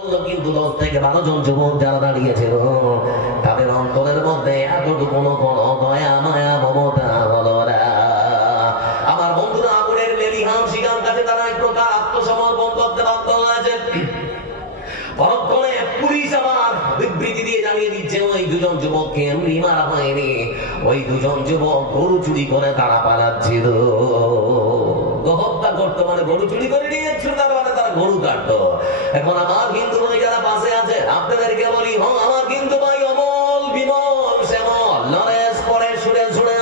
কিন্তু 10 থেকে 12 জন যুবক যারা দাঁড়িয়েছিল তাদের অন্তরের মধ্যে এতটুকু কোনো দয়া মায়া মমতা হলো না। আমার বন্ধুরা আগুনের লেলিহান শিকার কাছে তারা এক প্রকার আত্মসমর্পণ করতে বাধ্য হয়েছে। পরক্ষণে পুলিশ আবার বিবৃতি দিয়ে জানিয়ে দিচ্ছে ওই দুজন যুবককে এমনি মারা হয়নি, ওই দুজন যুবক গরু চুরি করে তারা পালাচ্ছিল। হত্যা করতো মানে গরু চুরি করে নিয়ে যাচ্ছিল, তার মানে তারা গরু কাটতো। এখন আমার হিন্দু ভাই যারা পাশে আছে আপনাদেরকে বলি, আমার হিন্দু ভাই অমল বিমল শ্যামল নরেশ পরে শুনে শুনে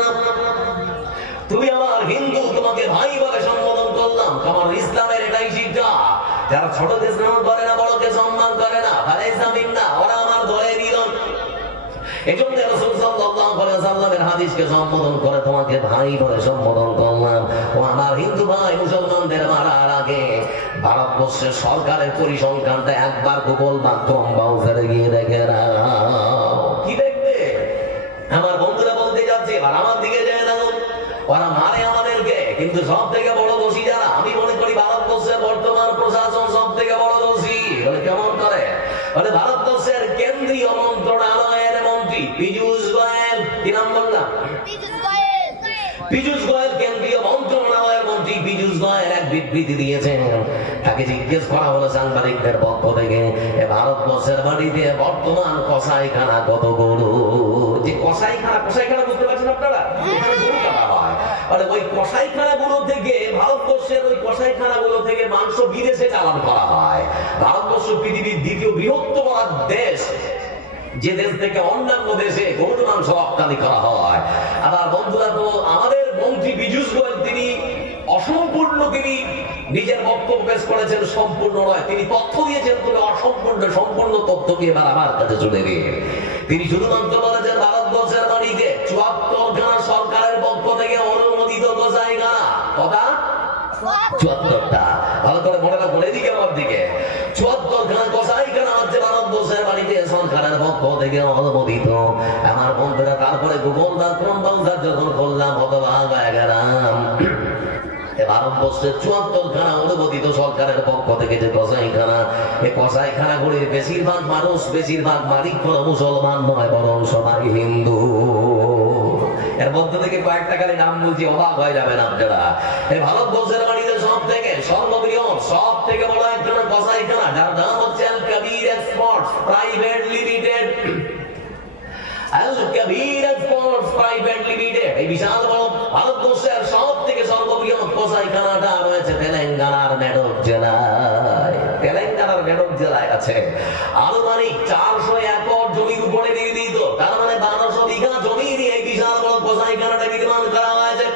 তুমি আমার হিন্দু, তোমাকে ভাই বলে সম্বোধন করলাম। তোমার ইসলামের এটাই শিক্ষা, যারা ছোটকে স্নেহ করে না, বড়কে সম্মান করে না, ওরা আমার দলে নিল। এজন্য রাসূল সাল্লাল্লাহু আলাইহি ওয়াসাল্লামের হাদিসকে সম্বোধন করে তোমাকে ভাই বলে সম্বোধন করলাম। ও আমার হিন্দু ভাই, মুসলমানদের মারার আগে ভারতবর্ষের সরকারের পরিসংখ্যানটা একবার গুগল বা ক্রোম ব্রাউজারে গিয়ে দেখে নাও। কি দেখবে? আমার বন্ধুরা বলতে যাচ্ছে, এবার আমার দিকে যায় না, ওরা মারে আমাদেরকে, কিন্তু সব থেকে বড় দোষী যারা, আমি মনে করি ভারতবর্ষের বর্তমান প্রশাসন সব থেকে বড় দোষী। কেমন করে? ভারতবর্ষের কেন্দ্রীয় মন্ত্রণালয়ের মন্ত্রী পীযূষ গোয়েল, কি নাম বললাম? পীযূষ গোয়েল, কেন্দ্রীয় মন্ত্রণালয়ের মন্ত্রী পীযূষ গোয়েল এক বিবৃতি দিয়েছেন। তাকে জিজ্ঞেস করা হলো সাংবাদিকদের পক্ষ থেকে, ভারতবর্ষের বাড়িতে বর্তমান কসাইখানা কতগুলো? যে কসাইখানা বুঝতে পারছেন আপনারা? এখানে গরু কাটা হয়। ওই কসাইখানাগুলো থেকে, ভারতবর্ষের ওই কসাইখানাগুলো থেকে মাংস বিদেশে চালান করা হয়। ভারতবর্ষ পৃথিবীর দ্বিতীয় বৃহত্তম দেশ, যে দেশ থেকে অন্যান্য দেশে গরুর মাংস রপ্তানি করা হয়। আবার বন্ধুরা, তো আমাদের মন্ত্রী পীযূষ গোয়েল তিনি অসম্পূর্ণ, তিনি নিজের বক্তব্য পেশ করেছেন, সম্পূর্ণ নয়। তিনি তথ্য দিয়েছেন, তবে অসম্পূর্ণ। সম্পূর্ণ তথ্যকে এবার আমার কাছে চলে দিয়ে তিনি শুধুমাত্র বলেছেন ভারতবর্ষের বাড়িতে 74 খানা সরকারের পক্ষ থেকে অনুমোদিত কসাইখানা। কথা 74টা। ভালো করে মনে রাখুন, এদিকে আমার দিকে 74 খানা কসাইখানা হচ্ছে ভারতবর্ষের বাড়িতে সরকারের পক্ষ থেকে অনুমোদিত। আমার বন্ধুরা, তারপরে গুগল বা ক্রোম ব্রাউজার যখন করলাম, ভারতবর্ষের 74 খানা অনুমোদিত সরকারের পক্ষ থেকে যে কসাইখানা, এই কসাইখানাগুলির বেশিরভাগ মানুষ, বেশিরভাগ মালিক কোনো মুসলমান নয়, বরং সবাই হিন্দু। এর মধ্যে থেকে কয়েকটা খালি নাম বলছি, অবাক হয়ে যাবেন আপনারা। এই ভারতবর্ষের বাড়িতে সব থেকে সর্ববৃহৎ, সব থেকে বড় একজন কসাইখানা, যার নাম হচ্ছে আল কবির এক্সপোর্টস প্রাইভেট লিমিটেড। আল কবির এক্সপোর্টস প্রাইভেট লিমিটেড এই বিশাল বড় ভারতবর্ষের সব থেকে সর্ববৃহৎ কসাইখানাটা রয়েছে তেলেঙ্গানার মেডক জেলায়। তেলেঙ্গানার মেডক জেলায় আছে। আনুমানিক 400 একর জমির উপরে নির্মিত, তার মানে 1200 বিঘা জমি নিয়ে এই বিশাল বড় কসাইখানাটা নির্মাণ করা হয়েছে।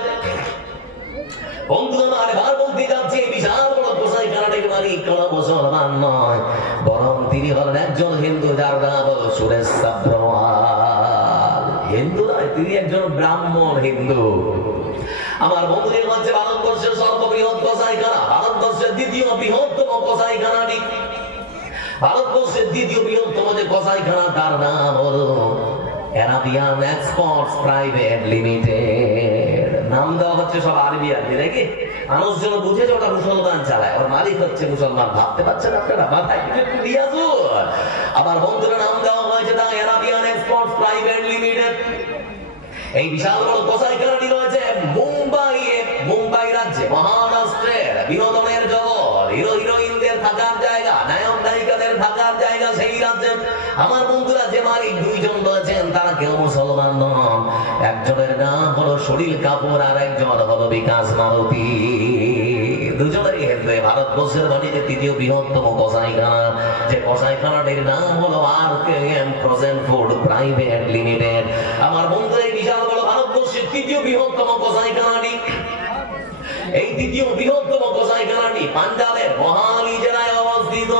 বন্ধুরা, আরেকবার বলতে যাচ্ছি, এই বিশাল বড় কসাইখানাটির মালিক কোনো মুসলমান নয়, বরং তিনি হলেন একজন হিন্দু, যার নাম হল সুরেশ সাব্রওয়াল। হিন্দু নয়, তিনি একজন ব্রাহ্মণ হিন্দু। আমার বন্ধুদের মধ্যে ভারতবর্ষের সর্ববৃহৎ কসাইখানা, ভারতবর্ষের দ্বিতীয় বৃহত্তম কসাইখানাটি, ভারতবর্ষের দ্বিতীয় বৃহত্তম যে কসাইখানা, তার নাম হল এরাবিয়ান এক্সপোর্টস প্রাইভেট লিমিটেড। নাম দেওয়া হচ্ছে সব আরবি আরবি, নাকি? মানুষ যেন বুঝে যে ওটা মুসলমান চালায়, ওর মালিক হচ্ছে মুসলমান। ভাবতে পারছেন আপনারা? মাথায় একটু রিয়াজ। আবার বন্ধুরা, নাম দেওয়া হয়েছে তা এরাবিয়ান এক্সপোর্টস প্রাইভেট লিমিটেড। এই বিশাল বড় কসাইখানাটি রয়েছে মুম্বাইয়ে, মুম্বাই রাজ্যে, মহারাষ্ট্রের বিনোদনের জগৎ, হিরো হিরোইনদের থাকার জায়গা, নায়ক নায়িকাদের থাকার জায়গা সেই রাজ্যে। আমার বন্ধুরা, যে মালিক দুইজন রয়েছেন, তারা কেউ মুসলমান নন। একজনের নাম হলো সলিল কাপুর, আর একজন হলো বিকাশ মারুতি। দুজনেই হিন্দু। ভারতবর্ষের বাড়িতে তৃতীয় বৃহত্তম কসাইখানা, যে কসাইখানাটির নাম হলো RKM frozen food private limited. আমার বন্ধুরা, এই বিশাল বড় ভারতবর্ষের তৃতীয় বৃহত্তম কসাইখানাটি, এই তৃতীয় বৃহত্তম কসাইখানাটি পাঞ্জাবের মোহালি জেলায় অবস্থিত।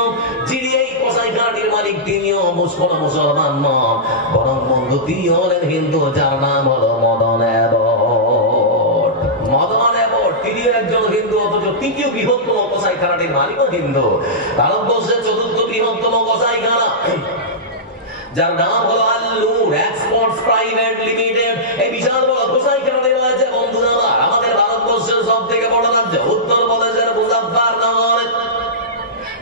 যিনি এই কসাইখানাটির মালিক, তিনিও মুসলমান নন, বরং বন্ধু তিনি হলেন হিন্দু, যার নাম হলো মদন অ্যাবট। মদন অ্যাবট তিনিও একজন হিন্দু, অথচ তৃতীয় বৃহত্তম কসাইখানাটির মালিকও হিন্দু। ভারতবর্ষের চতুর্থ বৃহত্তম কসাইখানা, যার নাম হলো আল্লুর এক্সপোর্টস প্রাইভেট লিমিটেড। এই বিশাল বড় কসাইখানাটি রয়েছে বন্ধুরা আমাদের ভারতবর্ষের সব থেকে বড় রাজ্য উত্তরপ্রদেশের মুজাফফরনগর।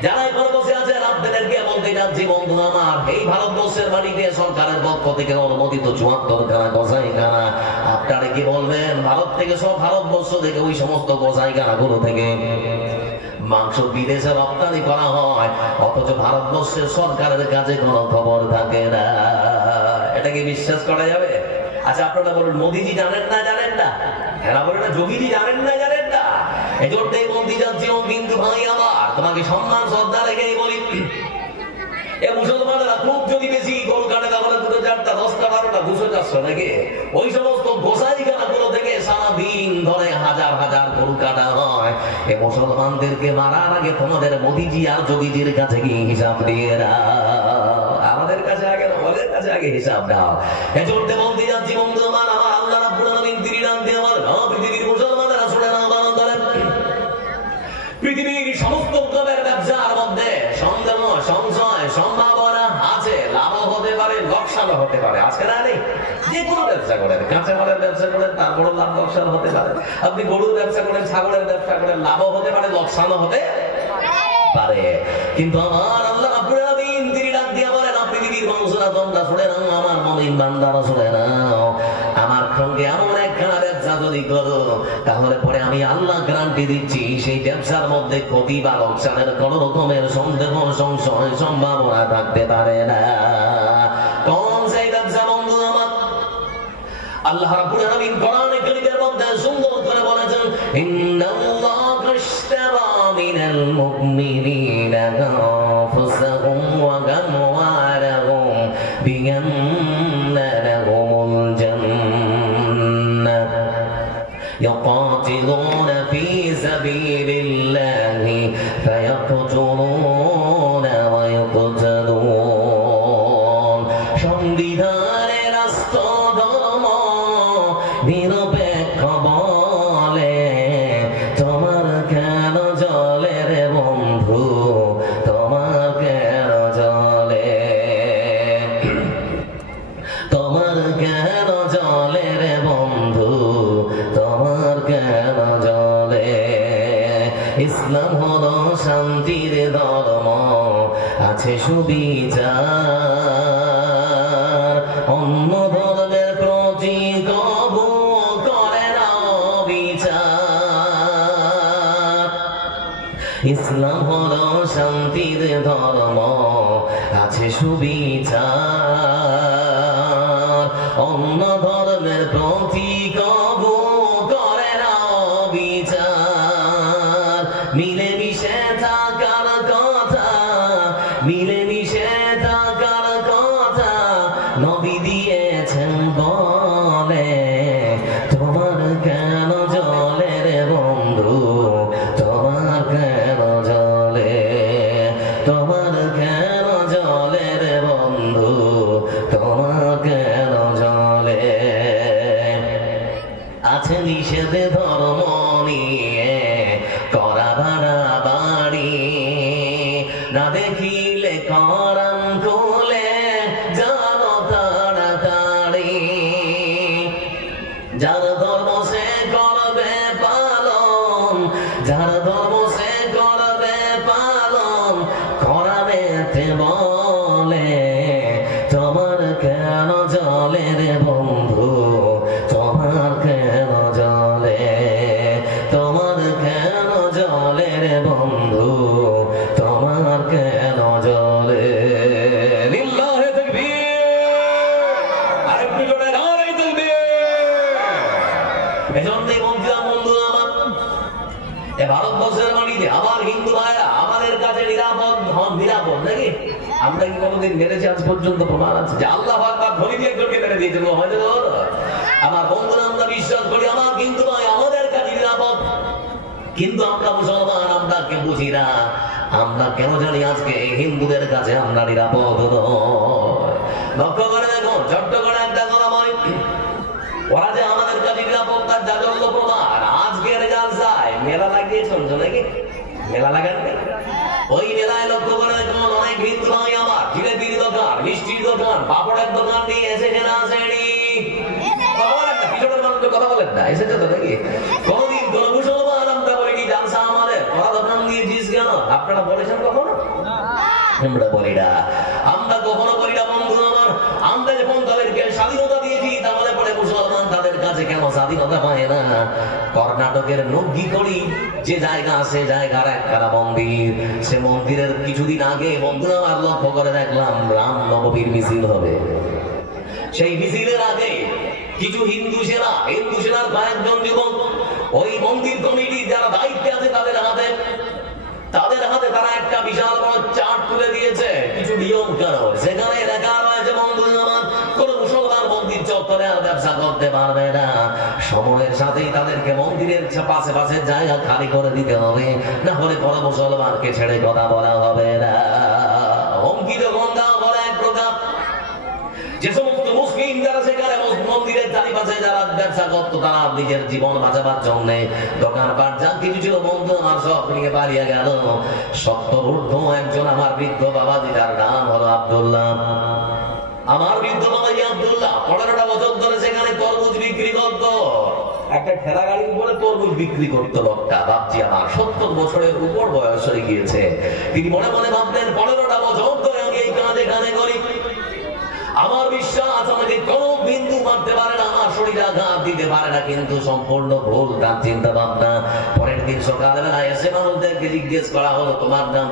যারা এখন বসে আছেন, আপনাদেরকে বলতে যাচ্ছি বন্ধু আমার, এই ভারতবর্ষের মাটিতে সরকারের পক্ষ থেকে অনুমোদিত 74 খানা গোসাইখানা। আপনারা কি বলবেন, ভারত থেকে সব ভারতবর্ষ থেকে ওই সমস্ত গোসাইখানাগুলো থেকে মাংস বিদেশে রপ্তানি করা হয়, অথচ ভারতবর্ষের সরকারের কাছে কোনো খবর থাকে না। এটা কি বিশ্বাস করা যাবে? আচ্ছা আপনারা বলুন, মোদিজি জানেন না? জানেন না? এরা বলে না যোগীজি জানেন না? জানেন না? এজন্যই বলতে যাচ্ছি কিন্তু ভাই আমার, তোমাকে সম্মান শ্রদ্ধা রেখেই বলি, এ মুসলমানেরা খুব যদি বেশি গরু কাটে তাহলে 2, 4, 10, 12, 200, 400 নাকি ওই সমস্ত গোসাইখানাগুলো থেকে সারাদিন ধরে হাজার হাজার গরু কাটা হয়। এ মুসলমানদেরকে মারার আগে তোমাদের মোদিজি আর যোগীজির কাছে গিয়ে হিসাব দিয়ে আমাদের কাছে আগে আমাদের কাছে আগে হিসাব দাও। এজন্য বলতে যাচ্ছি বন্ধু আমার, আমার আল্লাহ রাব্বুল আলামিন তিনি রাখতে আমার পৃথিবীর মুসলমানেরা শুনে না বারণ করেন, পৃথিবীর সমস্ত রকমের ব্যবসার মধ্যে সন্দেহ সংশয় সম্ভাবনা আছে, লাভ হতে পারে লোকসানও হতে পারে, আছে না? নেই? যে কোনো ব্যবসা করেন, কাঁচামালের ব্যবসা করেন, তারপর লাভ লোকসান হতে পারে। আপনি গরুর ব্যবসা করেন, ছাগলের ব্যবসা করেন, লাভও হতে পারে লোকসানও হতে পারে। কিন্তু আমার আল্লাহ রাব্বুল আলামিন তিনি ডাক দিয়ে বলেন, পৃথিবীর মানুষরা তোমরা শুনে নাও, আমার মুমিন বান্দারা শুনে নাও, আমার সঙ্গে এমন একখানা ব্যবসা যদি করো তাহলে পরে আমি আল্লাহ গ্যারান্টি দিচ্ছি সেই ব্যবসার মধ্যে ক্ষতি বা লোকসানের কোন রকমের সন্দেহ সংশয় সম্ভাবনা থাকতে পারে না। কোন সেই ব্যবসা বন্ধু আমার? আল্লাহ রাব্বুল আলামিন কোরআনে কারীমের মধ্যে সুন্দর করে বলেছেন, ইন্নাল্লাহা ইশতারা মিনাল মুমিনিনা আনফুসাহুম ওয়া আমওয়ালাহুম বিআন্না লাহুমুল জান্নাহ ইয়াকাতিলুনা ফী সাবিলিল্লাহি ফায়াকতুলুনা ওয়া ইউকতালুন। সংবিধানের রাষ্ট্র ধর্ম নিরপেক্ষ বলে তোমার কেন জলে রে বন্ধু, তোমার কেন জলে, তোমার কেন জলে রে বন্ধু, তোমার কেন জলে। ইসলাম হলো শান্তির ধর্ম, আছে সুবিচার, অন্য ধর্মের প্রতি কবু করে না বিচার। ইসলাম হলো শান্তির ধর্ম, আছে সুবিচার, অন্য ধর্মের প্রতি কবু করে না বিচার। মিলেমিশে থাকার কথা, মিলেমিশে থাকার কথা নবী দিয়েছেন বলে, তোমার কেন জলে রে বন্ধু, তোমার কেন জলে, তোমার কেন জলে রে বন্ধু, তোমার কেন জলে। আছে নিষেধ ধর্ম নিয়ে করা বাড়াবাড়ি, না দেখিলে কোরআন খুলে জানো তাড়াতাড়ি। যার ধর্ম সে করবে পালন, যার ধর্ম সে করবে পালন, কোরআনেতে বলে তোমার কেন জলে রে বন্ধু, তোমার কেন জলে, তোমার কেন জলে রে বন্ধু, তোমার কেন জলে। লিল্লাহি তাকবীর, আরেকটু জোরে নারে তাকবীর। এজন্যই বলছিলাম বন্ধু আমার, এ ভারতবর্ষের মাটিতে আমার হিন্দু ভাইরা আমাদের কাছে নিরাপদ হন, নিরাপদ নাকি? আমরা কি কোনোদিন মেরেছি? আজ পর্যন্ত প্রমাণ আছে যে আল্লাহ আকবার ধরে দিয়ে একজনকে মেরে দিয়েছেন, হয়তো আমার বন্ধুরা আমরা বিশ্বাস করি আমার কিন্তু ভাই আমাদের কাছে নিরাপদ। কিন্তু আমরা মুসলমান, আমরা কে বুঝি না, আমরা কেন জানি আজকে হিন্দুদের কাছে আমরা নিরাপদ নয়। লক্ষ্য করে দেখো, ছোট্ট করে একটা কথা বলি, ওরা যে আমাদের কাছে নিরাপদ তার জাজল্য প্রমাণ আজকে রেজাল্ট যায়। মেলা লাগিয়ে চলছো নাকি? মেলা লাগান ওই মেলায় লক্ষ্য করে দেখুন, অনেক হিন্দু ভাই আমার জিলেবির দোকান, মিষ্টির দোকান, পাপড়ের দোকান নিয়ে এসেছে না আসেনি? কথা বলেন না, এসেছে তো নাকি? কোনদিন কোন মুসলমান আমরা বলিনি জালসা আমাদের ওরা দোকান দিয়েছিস কেন? আপনারা বলেছেন কখনো? আমরা বলি না, আমরা কখনো বলি না বন্ধু আমার, আমরা যখন তাদেরকে স্বাধীনতা দিয়েছি তাহলে পরে মুসলমান তাদের কাছে কেন স্বাধীনতা পায় না? কর্ণাটকের নগ্গিকড়ি যে জায়গা আছে, জায়গার একখানা মন্দির, সে মন্দিরের কিছুদিন আগে বন্ধু আমার লক্ষ্য করে দেখলাম রাম নবমীর মিছিল হবে। সেই মিছিলের আগে কিছু হিন্দু সেনার কয়েকজন যুবক ওই মন্দির কমিটির যারা দায়িত্বে আছে তাদের হাতে তারা একটা বিশাল বড় চার্ট তুলে দিয়েছে কিছু নিয়ম কানুন। সেখানে লেখা রয়েছে বন্ধু আমার, কোন মুসলমান মন্দির চত্বরে আর ব্যবসা করতে পারবে না। সময়ের সাথেই তাদেরকে মন্দিরের পাশে পাশে জায়গা খালি করে দিতে হবে, না হলে কোন মুসলমানকে ছেড়ে কথা বলা হবে না। হুমকি যখন দেওয়া বলে এক প্রকার, যে সমস্ত মুসলিম যারা সেখানে মন্দিরের চারিপাশে যারা ব্যবসা করতো তারা নিজের জীবন বাঁচাবার জন্য দোকানপাট যা কিছু ছিল বন্ধু আমার সব নিয়ে পালিয়ে গেল। 70 ঊর্ধ্ব একজন আমার বৃদ্ধ বাবাজি, যার নাম হলো আব্দুল্লাহ। আমার বৃদ্ধ বাবাজি আব্দুল্লাহ 15টা বছর ধরে সেখানে তরমুজ বিক্রি করত। একটা ঠেলা গাড়ির উপরে তরমুজ বিক্রি করতো লোকটা। ভাবছি আমার 70 বছরের উপর বয়স হয়ে গিয়েছে। তিনি মনে মনে ভাবতেন 15টা বছর ধরে আমি এই কাঁধে কাঁধে করি, আমার বিশ্বাস আমাকে কোন বিন্দু মারতে পারে না, আমার শরীরে আঘাত দিতে পারে না। কিন্তু সম্পূর্ণ ভুল তার চিন্তা ভাবনা। পরের দিন সকালবেলা এসে মানুষদেরকে জিজ্ঞেস করা হলো, তোমার নাম?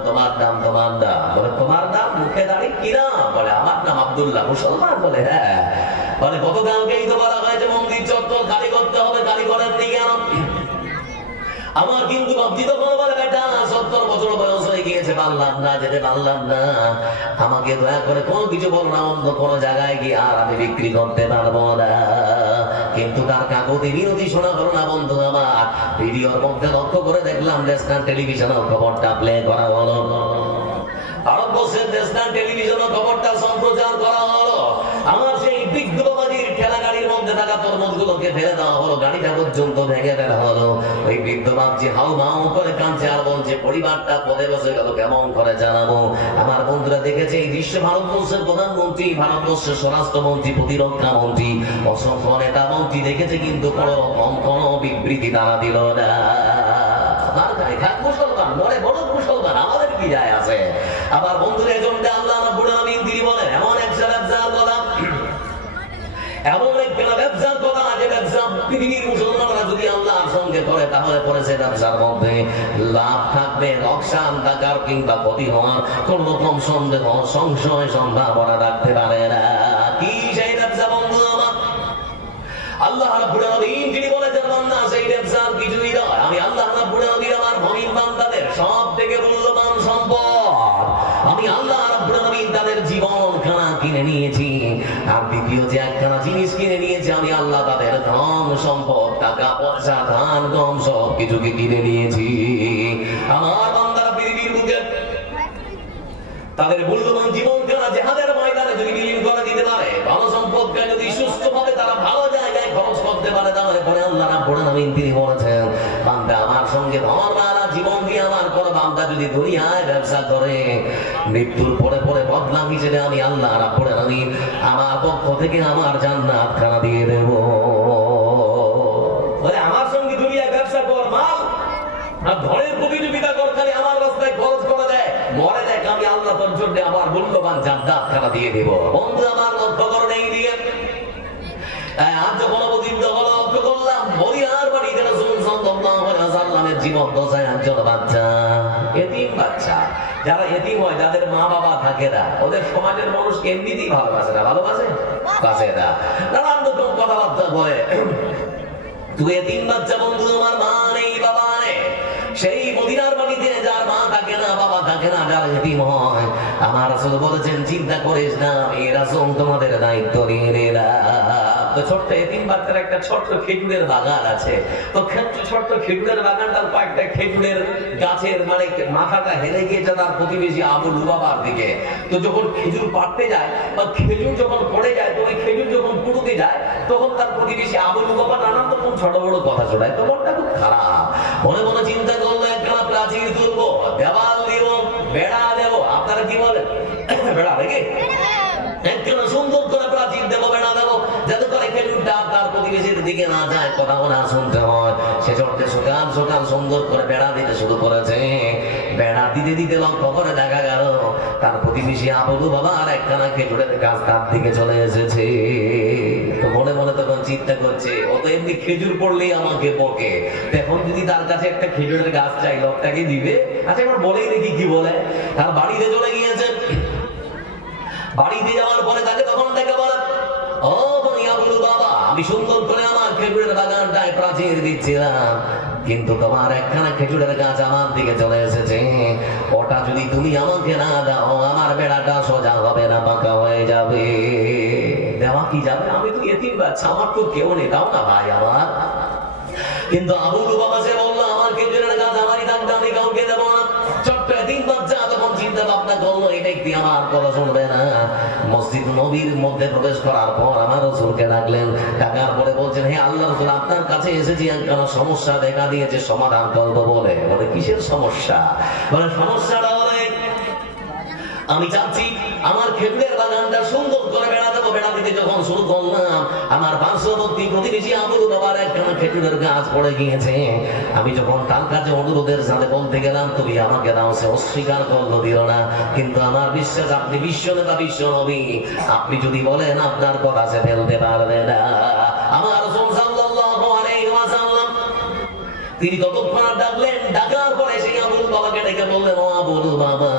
বলে তোমার নাম? মুখে দাঁড়িয়ে কি নাম? বলে আমার নাম আব্দুল্লাহ। মুসলমান? বলে হ্যাঁ। বলে গতকালকেই তো বলা হয়েছে মন্দির চত্বর খালি করতে হবে, খালি করার দিকে আমার কিন্তু ভাবছি তখন বলে বেটা 70 বছর বয়স হয়ে গিয়েছে, পারলাম না, যেতে পারলাম না, আমাকে দয়া করে কোনো কিছু বল না, অন্য কোনো জায়গায় গিয়ে আর আমি বিক্রি করতে পারবো না। কিন্তু তার কাকুতি বিরোধী শোনা হলো না বন্ধু আমার। ভিডিওর মধ্যে লক্ষ্য করে দেখলাম ন্যাশনাল টেলিভিশনের খবরটা প্লে করা হলো, ভারতবর্ষের ন্যাশনাল টেলিভিশনের খবরটা সম্প্রচার করা হলো। আমার সেই বৃদ্ধ বাবাজির ঠেলা গাড়ির মধ্যে থাকা তরমুজগুলোকে ফেলে দেওয়া হলো, গাড়িটা পর্যন্ত ভেঙে ফেলা হলো। ওই বৃদ্ধ বাবজি হাউ মাউ করে কাঁদছে আর বলছে পরিবারটা পদে বসে গেল, কেমন করে জানাবো। আমার বন্ধুরা দেখেছে এই দৃশ্য, ভারতবর্ষের প্রধানমন্ত্রী, ভারতবর্ষের স্বরাষ্ট্রমন্ত্রী, প্রতিরক্ষা মন্ত্রী, অসংখ্য নেতা মন্ত্রী দেখেছে, কিন্তু কোন রকম কোন বিবৃতি তারা দিল না। মুসলমান মনে বড় মুসলমান, আমাদের কি যায় আছে? আবার বন্ধুরা এজন্যে আল্লাহ রাব্বুল আলামিন তিনি বলেন এমন একটা ব্যবসা করা, এমন একটা ব্যবসা করা যে ব্যবসা পৃথিবীর মুসলমানরা যদি আল্লাহর সঙ্গে করে তাহলে পরে সে ব্যবসার মধ্যে লাভ থাকবে, লোকসান থাকার কিংবা ক্ষতি হওয়ার কোন রকম সন্দেহ সংশয় সম্ভাবনা রাখতে পারে না। কি সেই ব্যবসা বন্ধু আমার? আল্লাহ রাব্বুল আলামিন যিনি বলেছেন বান্দা সেই ব্যবসার কিছুই নয়, আমি আল্লাহ রাব্বুল আলামিন আমার মুমিন বান্দাদের সবথেকে মূল্যবান সম্পদ, আমি আল্লাহ রাব্বুল আলামিন তাদের জীবন খানা কিনে নিয়েছি। আর দ্বিতীয় যে একখানা জিনিস কিনে নিয়েছে, আমি আল্লাহ তাদের ধন সম্পদ, টাকা পয়সা, ধান গম সব কিছুকে কিনে নিয়েছি। আমার বান্দারা পৃথিবীর বুকে তাদের মূল্যবান জীবন খানা জিহাদের ময়দানে যদি বিলীন করে দিতে পারে, ভালো সম্পদকে যদি সুস্থভাবে তারা ভালো জায়গায় খরচ করতে পারে, তাহলে পরে আল্লাহ রাব্বুল আলামিন তিনি বলেছেন বান্দা আমার সঙ্গে ধর্মালা জীবন দিয়ে আমার কোন বান্দা যদি দুনিয়ায় ব্যবসা করে, মৃত্যুর পরে পরে বদলা হিসেবে আমি আল্লাহ রাব্বুল আলামিন আমার পক্ষ থেকে আমার জান্নাত খানা দিয়ে দেব। বলে আমার সঙ্গে দুনিয়ায় ব্যবসা কর, মাল আর ধনের প্রতিযোগিতা কর, খালি আমার রাস্তায় খরচ করে দেয়, মরে দেখ, আমি আল্লাহ তোর জন্য আমার মূল্যবান জান্নাত খানা দিয়ে দেব। বন্ধু আমার লক্ষ্য করো এই দিয়ে আজ যখন অবতীর্ণ হলো, লক্ষ্য করলাম মদিনার বাড়িতে রাসূল সাল্লাল্লাহু আলাইহি ওয়াসাল্লামের জীবন দশায় একজন বাচ্চা, এতিম বাচ্চা। যারা এতিম হয়, যাদের মা বাবা থাকে না, ওদের সমাজের মানুষ এমনিতেই ভালোবাসে না, ভালোবাসে না, নানান রকম কথাবার্তা বলে। তুই এতিম বাচ্চা বন্ধু, আমার মা নেই বাবা নেই, সেই মদিনার বাড়িতে যার মা থাকে না বাবা থাকে না, যারা এতিম হয়, আমার রাসূল বলেছেন চিন্তা করিস না, আমি রাসূল তোমাদের দায়িত্ব নিয়ে নিলাম। তো ছোট্ট এতিম বাচ্চার একটা ছোট্ট খেজুরের বাগান আছে, তো ছোট্ট খেজুরের বাগানটার কয়েকটা খেজুরের গাছের মানে মাথাটা হেলে গিয়েছে তার প্রতিবেশী আবু লুবাবার দিকে। তো যখন খেজুর পাড়তে যায় বা খেজুর যখন পড়ে যায়, তো ওই খেজুর যখন কুড়ুতে যায়, তখন তার প্রতিবেশী আবু লুবাবা নানান রকম ছোট বড় কথা শোনায়। তো মনটা খুব খারাপ, মনে মনে চিন্তা করলো একটা প্রাচীর তুলবো, দেওয়াল দিব, বেড়া দেবো। আপনারা কি বলেন? বেড়া দেখে একজন সুন্দর করে প্রাচীর দেবো, বেড়া দেবো, যাতে করে খেজুরটা তার প্রতিবেশীর দিকে না যায়, কথাও না শুনতে হয়। সে চলতে সকাল সকাল সুন্দর করে বেড়া দিতে শুরু করেছে। বেড়া দিতে দিতে লক্ষ্য করে দেখা গেল তার প্রতিবেশী আবুল বাবা আর একখানা খেজুরের গাছ তার দিকে চলে এসেছে। তো মনে মনে তখন চিন্তা করছে, ও তো এমনি খেজুর পড়লেই আমাকে বকে, এখন যদি তার কাছে একটা খেজুরের গাছ চাই লোকটাকে দিবে। আচ্ছা এবার বলেই দেখি কি বলে। তার বাড়িতে চলে গিয়েছে। বাড়িতে যাওয়ার পরে তাকে তখন দেখে বলে, ও আবুল বাবা, আমি সুন্দর করে আমার খেজুরের বাগানটায় প্রাচীর দিচ্ছিলাম, কিন্তু তোমার একখানা খেজুরের গাছ আমার দিকে চলে এসেছে। ওটা যদি তুমি আমাকে না দাও, আমার বেড়াটা সোজা হবে না, পাকা হয়ে যাবে। দেওয়া কি যাবে? আমি তো এতিম বাচ্চা, আমার তো কেউ নেই, দাও না ভাই আমার। কিন্তু আবুল বাবা সে বললো, আমার খেজুরের গাছ আমারই থাকবে, আমি কাউকে দেবো না। ছোট্ট এতিম বাচ্চা তখন চিন্তা ভাবনা করলো, এটা কি আমার কথা শুনবে না। মসজিদ নবীর মধ্যে প্রবেশ করার পর আমার রাসূলকে ডাকলেন। ডাকার পরে বলছেন, হে আল্লাহ রাসূল, আপনার কাছে এসেছি, একটা সমস্যা দেখা দিয়েছে, সমাধান করবো বলে। বলে কিসের সমস্যা? বলে সমস্যাটা হলে আমি চাচ্ছি আমার খেজুরের বাগানটা সুন্দর করে বেড়া দেবো। বেড়া দিতে যখন শুরু করলাম, আমার পার্শ্ববর্তী প্রতিবেশী আবুল বাবার একখানা খেজুরের গাছ পড়ে গিয়েছে। আমি যখন তার কাছে অনুরোধের সাথে বলতে গেলাম, তুমি আমাকে দাও, সে অস্বীকার করলো, দিল না। কিন্তু আমার বিশ্বাস, আপনি বিশ্ব নেতা, বিশ্ব নবী, আপনি যদি বলেন আপনার কথা সে ফেলতে পারবে না। আমার রাসূল সাল্লাল্লাহু আলাইহি ওয়াসাল্লাম তিনি ততক্ষণ ডাকলেন। ডাকার পরে সেই আবুল বাবাকে ডেকে বললেন, ও আবুল বাবা,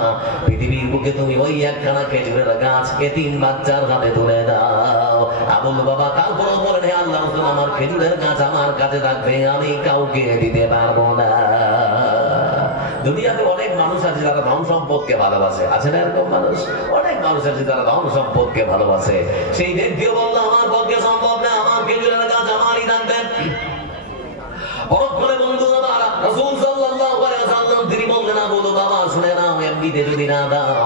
পৃথিবীর বুকে তুমি ওই একখানা খেজুরের গাছ এতিম বাচ্চার হাতে তুলে দাও। আবুল বাবা তারপর বলেন, হে আল্লাহ রাসূল, আমার খেজুরের গাছ আমার কাছে থাকবে, আমি কাউকে দিতে পারবো না। দুনিয়াতে অনেক মানুষ আছে যারা ধন সম্পদকে ভালোবাসে, আছে না এরকম মানুষ? অনেক মানুষ আছে যারা ধন সম্পদকে ভালোবাসে। সেই ব্যক্তিও বললো, আমার পক্ষে সম্ভব না, আমার খেজুরের গাছ আমারই থাকবে। পরক্ষণে বন্ধু আমার রাসূল সাল্লাল্লাহু আলাইহি ওয়াসাল্লাম তিনি বললেন, আবুল বাবা শুনে নাও, এমনিতে যদি না দাও,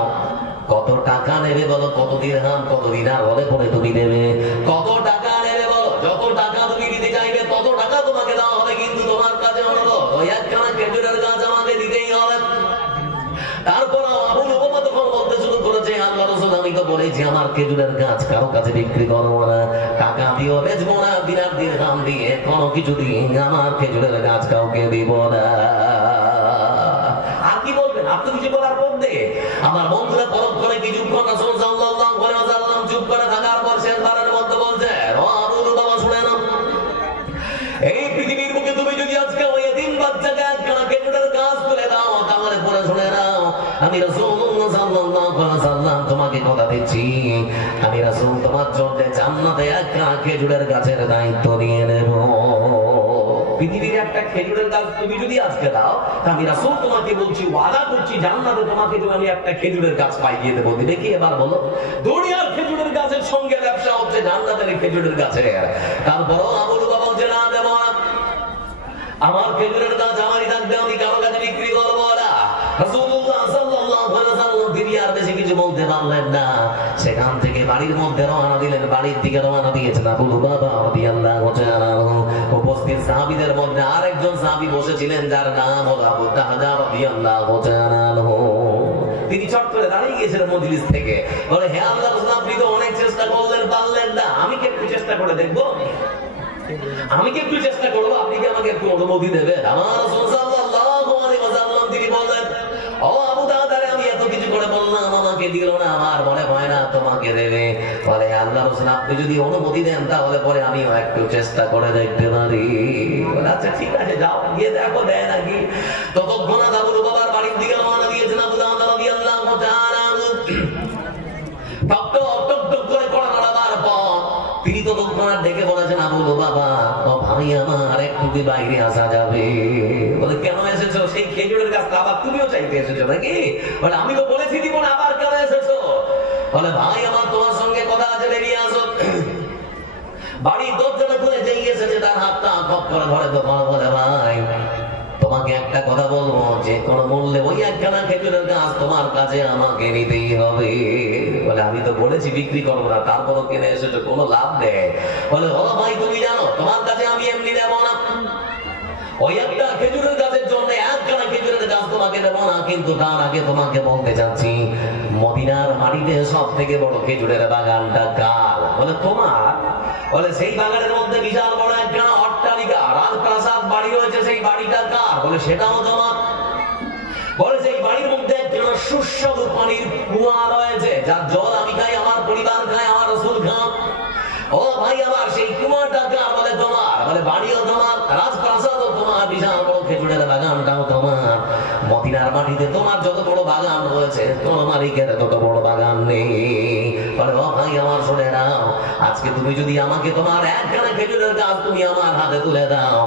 কত টাকা নেবে বলো? কত দিরহাম, কত দিনার হলে পরে তুমি দেবে? কত টাকা নেবে বলো? যত টাকা তুমি দিতে চাইবে তত টাকা তোমাকে দেওয়া হবে, কিন্তু তোমার কাছে অনুরোধ, ওই একখানা খেজুরের গাছ আমাকে দিতেই হবে। তারপর আবুল বাবা তখন বলতে শুরু করেছে, আল্লাহ রাসূল, আমি তো বলেছি আমার খেজুরের গাছ কারো কাছে বিক্রি করবো না, টাকা দিয়েও বেচবো না, দিনার দিরহাম দিয়ে কোনো কিছু দিয়ে আমার খেজুরের গাছ কাউকে দিব না। আর কি বলবেন? আপনি কিছু বলার মধ্যে আমার বন্ধুরা পরক্ষণে কিছুক্ষণ রাসূল সাল্লাল্লাহু আলাইহি ওয়াসাল্লাম চুপ করে থাকার পর শেষবারের মধ্যে বলছে, ও আবুল বাবা শুনে নাও, এই পৃথিবীর বুকে তুমি যদি আজকে ওই এতিম বাচ্চাকে একখানা খেজুরের গাছ তুলে দাও, তাহলে পরে শুনে নাও, আমি রাসূলুল্লাহ সাল্লাল্লাহু আলাইহি ওয়াসাল্লাম তোমাকে কথা দিচ্ছি, আমি রাসূল তোমার জন্য জান্নাতে একখানা খেজুরের গাছের দায়িত্ব নিয়ে নেব। পৃথিবীর একটা খেজুরের গাছ তুমি যদি আজকে দাও, আমি রাসূল তোমাকে বলছি, ওয়াদা করছি, জান্নাতে তোমাকে যদি আমি একটা খেজুরের গাছ পাইয়ে দেবো। দেখি এবার বলো, দুনিয়ার খেজুরের গাছের সঙ্গে ব্যবসা হচ্ছে জান্নাতের খেজুরের গাছের। তারপরও আবুল বাবা বলছে, না দেব না, আমার খেজুরের গাছ আমারই থাকবে, আমি কারো কাছে বিক্রি করবো না। রাসূলুল্লাহ সাল্লাল্লাহু আলাইহি ওয়াসাল্লাম তিনি আর বেশি কিছু বলতে পারলেন না। সেখান থেকে বাড়ির মধ্যে রওনা দিলেন, বাড়ির দিকে রওনা দিয়েছেন আবুল বাবা রাদিয়াল্লাহু তাআলা আনহু। উপস্থিত সাহাবীদের মধ্যে আরেকজন সাহাবী বসেছিলেন, যার নাম হলো আবু দাহদা রাদিয়াল্লাহু তাআলা আনহু। তিনি চট করে দাঁড়িয়ে গিয়েছিলেন মজলিস থেকে, বলে, হে আল্লাহর রাসূল, আপনি তো অনেক চেষ্টা করলেন, পারলেন না, আমি কি একটু চেষ্টা করে দেখবো? আমি কি একটু চেষ্টা করবো? আপনি কি আমাকে একটু অনুমতি দেবেন? আমার রাসূল সাল্লাল্লাহু আলাইহি ওয়াসাল্লাম তিনি বললেন, ও আবু দাহদা, আমি এত কিছু করে বললাম, আমাকে দিল না, আমার মনে হয় না তোমাকে দেবে। বলে, আল্লাহর রাসূল, আপনি যদি অনুমতি দেন তাহলে পরে আমিও একটু চেষ্টা করে দেখতে পারি। বলে, আচ্ছা ঠিক আছে, যাও, গিয়ে দেখো দেয় নাকি। ততক্ষণ আবুল বাবার বাড়ির দিকে রওনা দিয়েছেন আবু দাহদা রাদিয়াল্লাহু তাআলা আনহু। টক টক করে কড়া নাড়াবার পর তিনি ততক্ষণ ডেকে বলেছেন, আবুল বাবা, ও ভাই আমার, একটু কি বাইরে আসা যাবে? বলে, কেন এসেছো? সেই খেজুরের গাছটা আবার তুমিও চাইতে এসেছো নাকি? বলে, আমি তো বলেছি দিব না, আবার কেন এসেছো? বলে, ভাই আমার তোমার সঙ্গে কথা আছে, বেরিয়ে আসো। বাড়ির দরজাটা খুলে যেই এসেছে তার হাতটা খপ করে ধরে দোকান, বলে, ভাই তোমাকে একটা কথা বলবো, যে কোনো মূল্যে ওই একখানা খেজুরের গাছ তোমার কাছে আমাকে নিতেই হবে। বলে, আমি তো বলেছি বিক্রি করবো না, তারপরও কিনে এসেছো, কোনো লাভ নেই। বলে, ও ভাই তুমি জানো তোমার কাছে আমি এমনি দেবো না, ওই একটা খেজুরের গাছের জন্য একখানা খেজুরের গাছ তোমাকে দেবো না। কিন্তু তার আগে তোমাকে বলতে চাচ্ছি, মদিনার মাটিতে সব থেকে বড় খেজুরের বাগানটা কার? বলে, তোমার। বলে, সেই বাগানের মধ্যে বিশাল বড় একখানা অট্টালিকা, রাজপ্রাসাদ বাড়ি রয়েছে, সেই বাড়িটা কার? বলে, সেটাও তোমার। বলে, সেই বাড়ির মধ্যে একজন সুস্বাদু পানির কুয়া রয়েছে, যার জল আমি খাই, আমার পরিবার খায়, আমার রাসূল খান। ও ভাই আমার, সেই কুয়াটা কার? বলে তোমার। বলে বাড়িও তোমার, রাজপ্রাসাদও তোমার, বিশাল বড় খেজুরের বাগানটাও তোমার। মদিনার মাটিতে তোমার যত বড় বাগান রয়েছে, তোমার মালিকের তত বড় বাগান নেই। বলে ও ভাই আমার, শুনে নাও, আজকে তুমি যদি আমাকে তোমার একখানা খেজুরের গাছ তুমি আমার হাতে তুলে দাও,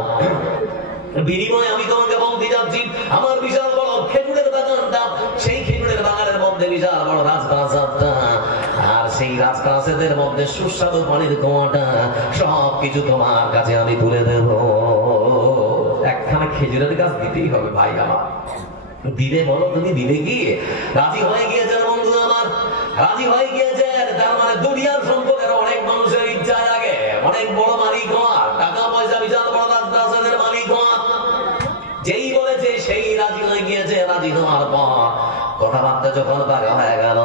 বিনিময়ে আমি তোমাকে বলতে যাচ্ছি আমার বিশাল বড় খেজুরের বাগানটা, সেই খেজুরের বাগানের মধ্যে বিশাল বড় রাজপ্রাসাদটা, আর সেই রাজপ্রাসাদের মধ্যে সুস্বাদু পানির কুয়াটা, সবকিছু তোমার কাছে আমি তুলে দেব। একখানা খেজুরের গাছ দিতেই হবে ভাই আমার। দিলে বলো, তুমি দিলে কি? রাজি হয়ে গিয়েছেন বন্ধু আমার, রাজি হয়ে গিয়েছেন। তার মানে দুনিয়ার সম্পদের অনেক মানুষের ইচ্ছা জাগে অনেক বড় মালিক হওয়ার, টাকা পয়সা বিশাল বড় রাজপ্রাসাদের মালিক হওয়ার। যেই বলেছে সেই রাজি হয়ে গিয়েছে। রাজি হওয়ার পর কথাবার্তা যখন পাকা হয়ে গেল,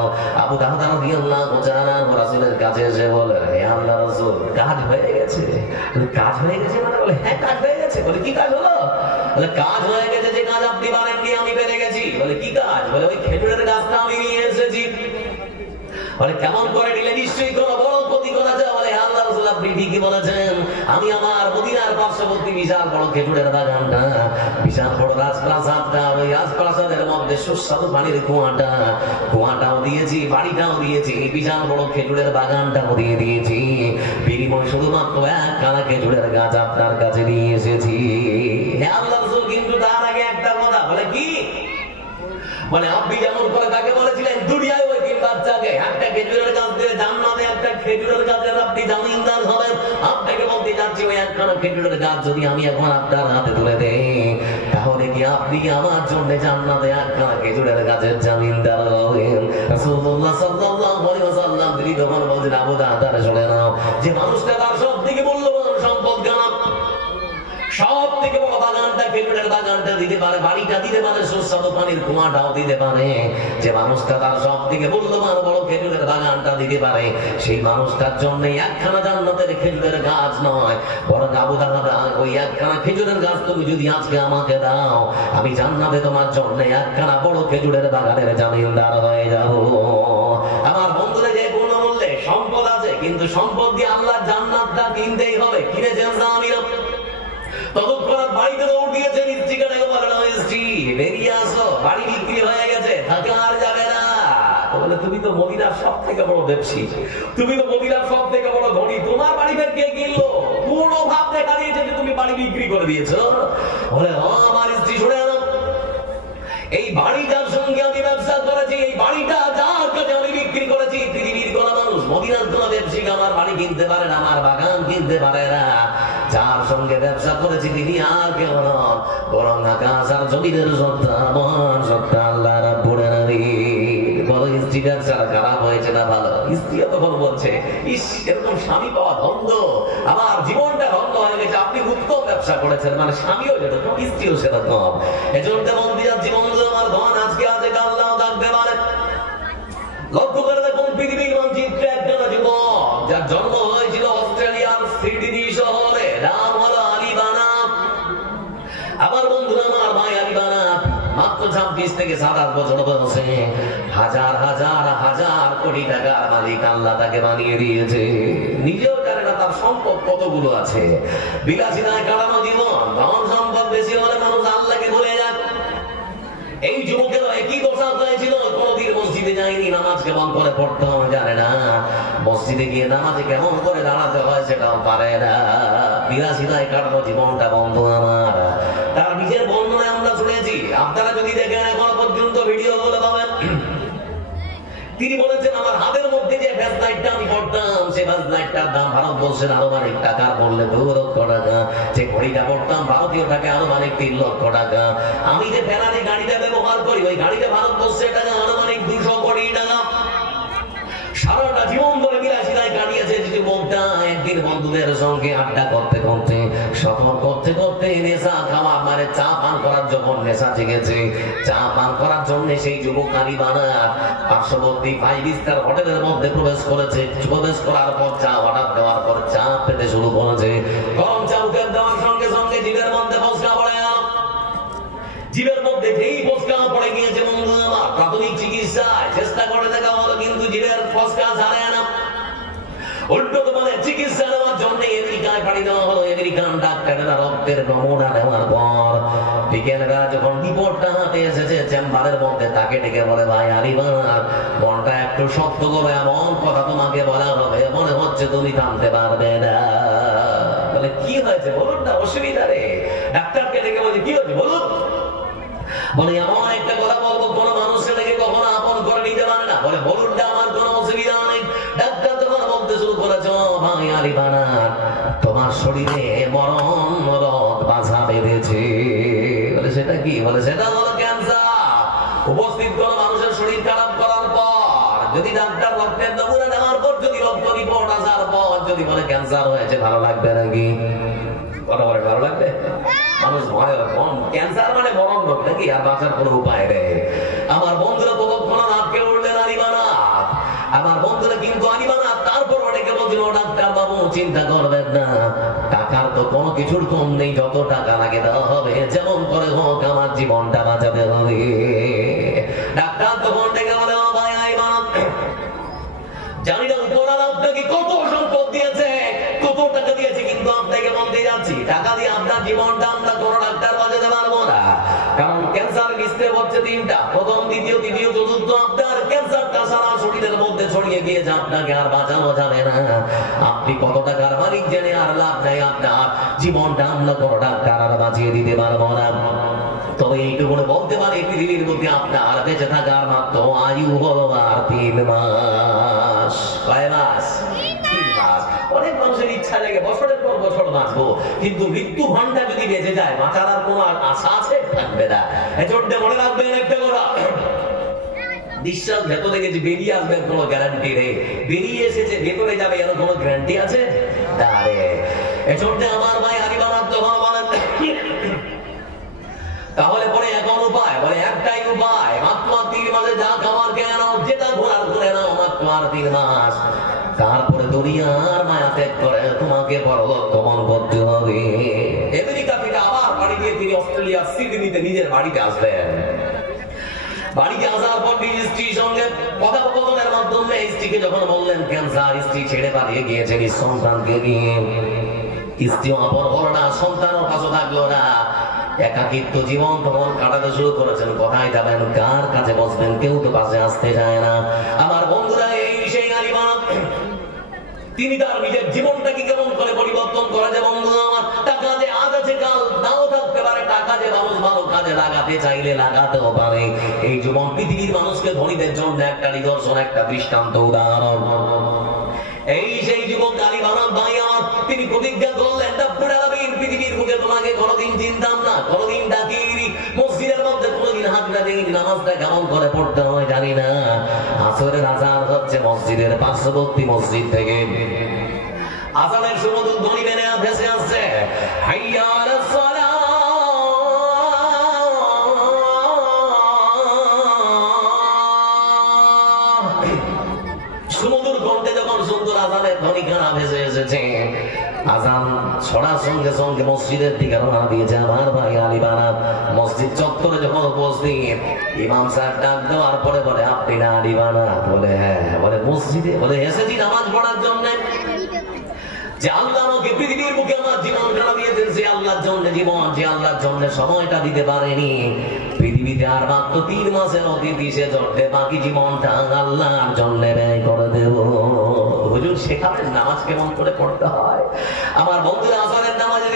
আবু দাহদা রাদিয়াল্লাহু তাআলা রাসূলের কাছে এসে বলে, হে আল্লাহর রাসূল, কাজ হয়ে গেছে। কাজ হয়ে গেছে মানে? বলে হ্যাঁ, কাজ হয়ে গেছে। বলে কি কাজ হলো? বলে কাজ হয়ে গেছে, যে কাজ আপনি পারেননি আমি পেরে গেছি। বলে কি কাজ? বলে ওই খেজুরের গাছটা আমি নিয়ে এসেছি। বলে কেমন করে নিলে? নিশ্চয়ই কোনো বড় ক্ষতি করা যায়। বলে আল্লাহর রাসূল, আপনি ঠিকই বলেছেন, আমি আমার মদিনার পার্শ্ববর্তী বিশাল বড় খেজুরের বাগানটা, বিশাল বড় রাজপ্রাসাদটা, ওই রাজপ্রাসাদের মধ্যে সুস্বাদু পানির কুয়াটাও দিয়েছি, বাড়িটাও দিয়েছি, বিশাল বড় খেজুরের বাগানটাও দিয়ে দিয়েছি, বিনিময় শুধুমাত্র একখানা খেজুরের গাছ আপনার কাছে নিয়ে এসেছি। হ্যাঁ আল্লাহর রাসূল, কিন্তু তার আগে একটা কথা। বলে কি? মানে আপনি যেমন করে তাকে বলেছিলেন দুনিয়ায় ওই তিন বাচ্চাকে একটা খেজুরের গাছ দিয়ে জান্নাতে একটা খেজুরের গাছের আপনি জামিনদার হবেন, আপনাকে বলতে যাচ্ছি ওই একখানা খেজুরের গাছ যদি আমি এখন আপনার হাতে তুলে দেই, তাহলে কি আপনি আমার জন্য জান্নাতে একখানা খেজুরের গাছের জামিনদার হবেন? রাসূলুল্লাহ সাল্লাল্লাহু আলাইহি ওয়াসাল্লাম তিনি তখন বলছেন, আবু দাহদা, শুনে নাও, যে মানুষটা তার সবথেকে মূল্যবান সম্পদ গাছ, সব থেকে বড় বাগানটা, খেজুরের বাগানটা দিতে পারে, বাড়িটা দিতে পারে, সুস্বাদু পানির কুয়াটাও দিতে পারে, যে মানুষটা তার সব থেকে মূল্যবান বড় খেজুরের বাগানটা দিতে পারে, সেই মানুষটার জন্য একখানা জান্নাতের খেজুরের গাছ নয়, বরং আবু দাহদা, ওই একখানা খেজুরের গাছ তুমি যদি আজকে আমাকে দাও, আমি জান্নাতে তোমার জন্য একখানা বড় খেজুরের বাগানের জামিনদার হয়ে যাব। আমার বন্ধুরা, যে কোনো মূল্যে সম্পদ আছে, কিন্তু সম্পদ দিয়ে আল্লাহর জান্নাতটা কিনতেই হবে। কিনেছেন সাহাবীরা, ততক্ষণ বাড়িতে দৌড় দিয়েছেন, স্ত্রীকে ডেকে বলেন, স্ত্রী বেরিয়ে আসো, বাড়ি বিক্রি হয়ে গেছে, থাকা আর যাবে না। বলে তুমি তো মদিনার সব থেকে বড় ব্যবসায়ী, তুমি তো মদিনার সব থেকে বড় ধনী, তোমার বাড়ি ফের কে কিনলো? পুরো ভাব দেখা দিয়েছে যে তুমি বাড়ি বিক্রি করে দিয়েছো। বলে আমার স্ত্রী, শুনে আনো, এই বাড়িটার সঙ্গে আমি ব্যবসা করেছি, এই বাড়িটা যার কাছে আমি বিক্রি করেছি, পৃথিবীর কোন মানুষ, মদিনার কোন ব্যবসায়ী আমার বাড়ি কিনতে পারে না, আমার বাগান কিনতে পারে না। যার সঙ্গে ব্যবসা করেছি তিনি আর কেউ নন, বরং আকাশ আর জমিনের সত্তা, মহান সত্তা আল্লাহ রাব্বুল আলামিন। বলো স্ত্রী ব্যবসাটা খারাপ হয়েছে না ভালো? স্ত্রী তখন বলছে, ইস, এরকম স্বামী পাওয়া ধন্য, আমার জীবনটা ধন্য হয়ে গেছে। আপনি উত্তম ব্যবসা করেছেন, মানে স্বামীও যেরকম স্ত্রীও সেরকম। এজন্য বন্ধু, জীবন আমার ধন আজকে আছে, কাল নাও থাকতে পারে। লক্ষ্য করে দেখুন পৃথিবীর মানচিত্রে একজন যুবক, যার জন্ম হয়েছিল অস্ট্রেলিয়ার সিডনি শহরে, নাম হলো আলী বানাত। আমার বন্ধুরা, আমার ভাই আলী বানাত মাত্র 26 থেকে 27 বছর বয়সে হাজার হাজার হাজার কোটি টাকার মালিক আল্লাহ তাকে বানিয়ে দিয়েছে। নিজেও জানে না তার সম্পদ কতগুলো আছে। বিলাসিতায় কাটানো জীবন, ধন সম্পদ বেশি হলে মানুষ আল্লাহকে ভুলে যায়। এই যুবকের একই দশা হয়েছিল, কোনদিন মসজিদে যায়নি, নামাজ কেমন করে পড়তে হয় জানে না, মসজিদে গিয়ে নামাজে কেমন করে দাঁড়াতে হয় সেটাও পারে না। বিলাসিতায় কাটানো জীবনটা বন্ধু আমার। তার নিজের বর্ণনায় আমরা শুনেছি, আপনারা যদি দেখেন এখন পর্যন্ত ভিডিও গুলো পাবেন, তিনি বলেছেন, আমার হাতের মধ্যে যে ফ্ল্যাশলাইটটা আমি পড়তাম, সেই ফ্ল্যাশলাইটটার দাম ভারতবর্ষের আনুমানিক টাকার বললে 2 লক্ষ টাকা। যে ঘড়িটা পড়তাম ভারতীয় টাকা আনুমানিক 3 লক্ষ টাকা। আমি যে ফেরারি গাড়িটা ব্যবহার করি, ওই গাড়িটা ভারতবর্ষের টাকা আনুমানিক 200 কোটি টাকা। সারাটা জীবন ধরে বিলাসিতায় কাটিয়েছে যুবকটা। একদিন বন্ধুদের সঙ্গে আড্ডা করতে করতে, সফর করতে করতে নেশা খাওয়া, মানে চা পান করার যখন নেশা জেগেছে, চা পান করার জন্য সেই যুবক আলী বানাত পার্শ্ববর্তী 5 স্টার হোটেলের মধ্যে প্রবেশ করেছে। প্রবেশ করার পর চা অর্ডার দেওয়ার পর চা পেতে শুরু করেছে। গরম চা উঠে দেওয়ার সঙ্গে সঙ্গে জিভের মধ্যে ফসকা পড়ে গেল। জীবের মধ্যে যেই ফসকা পড়ে গিয়েছে বন্ধু আমার, প্রাথমিক চিকিৎসা চিকিৎসায় চেষ্টা করে দেখা হলো, কিন্তু জিনের ফসকা ছাড়ে না। উল্টো তোমাদের চিকিৎসা নেওয়ার জন্য আমেরিকায় পাড়ি দেওয়া হলো। আমেরিকান ডাক্তারেরা রক্তের নমুনা নেওয়ার পর বিকেলবেলা যখন রিপোর্টটা হাতে এসেছে, চেম্বারের মধ্যে তাকে ডেকে বলে, ভাই আলিমান, মনটা একটু শক্ত করে এমন কথা তোমাকে বলা হবে, মনে হচ্ছে তুমি থামতে পারবে না। বলে কি হয়েছে বলুন না, অসুবিধা রে। ডাক্তারকে ডেকে বলছে কি হয়েছে বলুন। বলে এমন একটা কথা বলবো কোন মানুষকে দেখে কখনো আপন করে নিতে পারে না। বলে বলুন না, আমার কোনো অসুবিধা নেই। ডাক্তার তখন বলতে শুরু করেছ, ভাই আলিবানা, তোমার শরীরে মরণ রোগ বাধা বেঁধেছে। বলে সেটা কি? বলে সেটা হলো ক্যান্সার। উপস্থিত কোন মানুষের শরীর খারাপ করার পর যদি ডাক্তার রক্তের নমুনা নেওয়ার পর যদি রক্ত রিপোর্ট আসার পর যদি বলে ক্যান্সার হয়েছে, ভালো লাগবে নাকি? কথা বলে ভালো লাগবে? মানুষ ভয়, ক্যান্সার মানে মরণ রোগ নাকি, আর বাঁচার কোনো উপায় নেই। আমার বন্ধুরা ততক্ষণ আটকে উঠলেন আলিবানা। আমার বন্ধুরা কিন্তু আলিবানা তারপর অনেকে বলছিল, ডাক্তার বাবু চিন্তা করবেন না, টাকার তো কোনো কিছুর কম নেই, যত টাকা লাগে দেওয়া হবে, যেমন করে হোক আমার জীবনটা বাঁচাতে হবে। ডাক্তার তখন ডেকে বলে, ও ভাই আলিবানা, জানি না উপরালা আপনাকে কত সম্পদ দিয়েছে, কত টাকা দিয়েছে, কিন্তু আপনাকে বলতে যাচ্ছি, টাকা দিয়ে আপনার জীবনটা আমরা কোনো ডাক্তার বাঁচাতে পারবো না। কারণ ক্যান্সার স্টেপ হচ্ছে 3টা, প্রথম, দ্বিতীয়, তৃতীয়, চতুর্থ। আপনার ক্যান্সারটা সারা শরীরের মধ্যে ছড়িয়ে গিয়েছে, আপনাকে আর বাঁচানো যাবে না। আপনি কত টাকার মালিক জেনে আর লাভ নাই, আপনার জীবনটা আমরা কোনো ডাক্তার আর বাঁচিয়ে দিতে পারবো না। তবে এইটুকু বলতে পারে, পৃথিবীর মধ্যে আপনার বেঁচে থাকার মাত্র আয়ু হলো আর 3 মাস। কয় মাস? 3 মাস। অনেক মানুষের ইচ্ছা জাগে বছরের পর বছর বাঁচবো, কিন্তু মৃত্যু ঘন্টা যদি বেঁচে যায়, বাঁচার আর কোনো আশা আছে? থাকবে না। এজন্য মনে রাখবেন একটা কথা, নিঃশ্বাস ভেতর থেকে যে বেরিয়ে আসবে কোনো গ্যারান্টি নেই, বেরিয়ে এসেছে ভেতরে যাবে এর কোনো গ্যারান্টি আছে? এজন্য আমার ভাই আলিবানার তখন বলেন, তাহলে পরে এখন উপায়? বলে একটাই উপায়, মাত্র 3 মাসে যা খাবার খেয়ে নাও, যেটা ঘোরার করে নাও, মাত্র 3 মাস। তারপরে দুনিয়ার মায়া ত্যাগ করে তোমাকে পরলোক গমন করতে হবে। আমেরিকা থেকে আবার বাড়ি দিয়ে তিনি অস্ট্রেলিয়ার সিডনিতে নিজের বাড়িতে আসবেন। বাড়িতে আসার পর স্ত্রীর সঙ্গে কথোপকথনের মাধ্যমে স্ত্রীকে যখন বললেন ক্যান্সার, স্ত্রী ছেড়ে পালিয়ে গিয়েছে সন্তানকে নিয়ে। স্ত্রী অপর হল না, সন্তানও পাশে থাকলো না, একাকিত্ব জীবন তখন কাটাতে শুরু করেছেন। কোথায় যাবেন, কার কাছে বসবেন, কেউ তো পাশে আসতে চায় না। আমার বন্ধুরা, এই সেই আলিবানা তিনি তার নিজের জীবনটাকে কেমন করে পরিবর্তন করে যে, বন্ধুরা আমার, টাকা যে আজ আছে কাল নাও থাকতে পারে, টাকা যে মানুষ ভালো কাজে লাগাতে চাইলে লাগাতেও পারে। এই জীবন পৃথিবীর মানুষকে ধনীদের জন্য একটা নিদর্শন, একটা দৃষ্টান্ত, উদাহরণ। এই সেই যুবক আলিবানা ভাই আমার, তিনি প্রতিজ্ঞা করলেন, পৃথিবীর বুকে তোমাকে কোনোদিন চিনতাম না, কোনোদিন ডাকিনি, মসজিদের মধ্যে কোনোদিন হাতটা দেখিনি, নামাজটা কেমন করে পড়তে হয় জানি না। আসরের আজান হচ্ছে মসজিদের পার্শ্ববর্তী মসজিদ থেকে, আজানের সুমধুর ধ্বনি ভেসে আসছে, হাইয়া আলাস সালাহ। সুমধুর কণ্ঠে যখন সুন্দর আজানের ধ্বনি গানা ভেসে এসেছে, আজান ছড়ার সঙ্গে সঙ্গে মসজিদের দিকে রওনা দিয়েছে আমার ভাই আলিবানা। মসজিদ চত্বরে যখন উপস্থিত, ইমাম সাহেব ডাক দেওয়ার পরে বলে, আপনি না আলিবানা? বলে হ্যাঁ। বলে মসজিদে? বলে এসেছি নামাজ পড়ার জন্য। যে আল্লাহ আমাকে পৃথিবীর বুকে আমার জীবন কাটা দিয়েছেন, সে আল্লাহর জন্য জীবন, যে আল্লাহর জন্য সময়টা দিতে পারেনি, পৃথিবীতে আর মাত্র 3 মাসের অতিথি, সে জন্যে বাকি জীবনটা আল্লাহর জন্য ব্যয় করে দেব। হুজুর শেখাবেন নামাজ কেমন করে পড়তে হয়। আমার বন্ধুরা আসরের নামাজে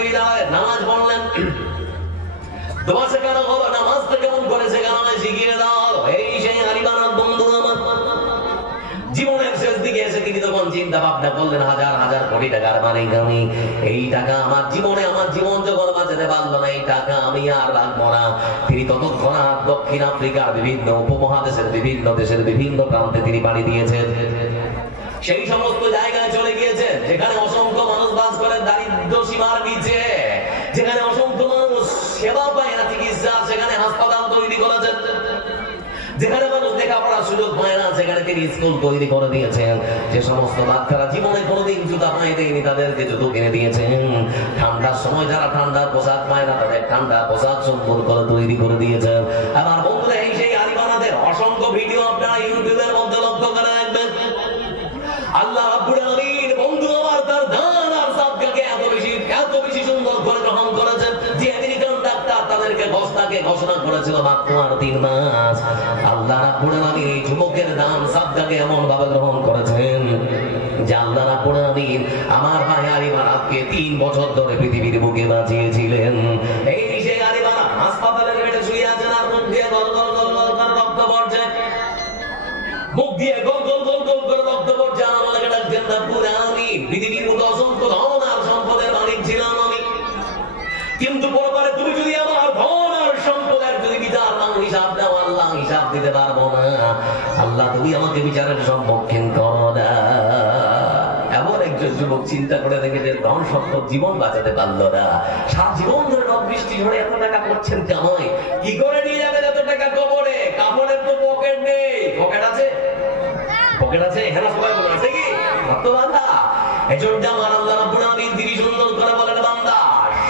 নামাজ পড়লেন, দোয়া শেখানো হলো, নামাজটা কেমন করে শেখানো হয় শিখিয়ে দেওয়া হলো। এই সেই আলিবানার বন্ধু আমার জীবনের শেষ দিকে এসে তিনি তখন চিন্তা ভাবনা করলেন, হাজার হাজার কোটি টাকার মালিক আমি, এই টাকা আমার জীবনে, আমার জীবন যখন বাঁচাতে পারলো না, এই টাকা আমি আর রাখবো না। তিনি ততক্ষণ দক্ষিণ আফ্রিকার বিভিন্ন উপমহাদেশের বিভিন্ন দেশের বিভিন্ন প্রান্তে তিনি পাড়ি দিয়েছেন। সেই সমস্ত জায়গায় চলে গিয়েছে যেখানে অসংখ্য মানুষ বাস করেন দারিদ্র সীমার নিচে, যেখানে অসংখ্য মানুষ সেবা পায় না চিকিৎসা, সেখানে হাসপাতাল তৈরি করেছেন। যেখানে মানুষ লেখাপড়ার সুযোগ পায় না, সেখানে তিনি স্কুল তৈরি করে দিয়েছেন। যে সমস্ত বাচ্চারা জীবনে কোনোদিন জুতা পায় দেয়নি, তাদেরকে জুতো কিনে দিয়েছেন। ঠান্ডার সময় যারা ঠান্ডার পোশাক পায় না, তাদের ঠান্ডা পোশাক সুন্দর করে তৈরি করে দিয়েছেন। আমার বন্ধুরা, এই সেই আলিবানাদের অসংখ্য ভিডিও আপনারা আল্লাহ রাব্বুল আলামিন বন্ধু আমার তার দান আর সাদকাকে এত বেশি সুন্দর করে গ্রহণ করেছেন যে আমেরিকান ডাক্তার তাদেরকে ঘোষণা করেছিল মাত্র 3 মাস। আল্লাহ রাব্বুল আলামিন এই যুবকের দান সাদকাকে এমন ভাবে গ্রহণ করেছেন যে আল্লাহ রাব্বুল আলামিন আমার ভাই আরিমান আজকে 3 বছর ধরে পৃথিবীর বুকে বাঁচিয়েছিলেন। এই সেই আরিমান হাসপাতালের বেডে শুয়ে আছেন আর মুখ দিয়ে গল গল গল গল করে রক্ত পড়ছে, মুখ দিয়ে গল গল গল গল করে রক্ত পড়ছে। আমাকে ডাকতেন রাব্বুল আলামিন, পৃথিবীর মধ্যে অসংখ্য ধন আর সম্পদের মালিক ছিলাম আমি, কিন্তু পরকালে তুমি যদি আমার ধন আর সম্পদের যদি বিচার নাও হিসাব দাও, আল্লাহ হিসাব দিতে পারবো না। আল্লাহ তুমি আমাকে বিচারের সম্মুখীন করো না। এমন একজন যুবক চিন্তা করে দেখে যে ধন সম্পদ জীবন বাঁচাতে পারলো না, সারা জীবন ধরে রব বৃষ্টি ঝরে এত টাকা করছেন কামাই, কি করে নিয়ে যাবেন এত টাকা কবরে? কাপড়ের তো পকেট নেই। পকেট আছে? পকেট আছে? হ্যাঁ সবাই বলে আছে কি তো বান্দা। এজন্য আমার আল্লাহ রাব্বুল আলামিন তিনি সুন্দর করে বলেন, বান্দা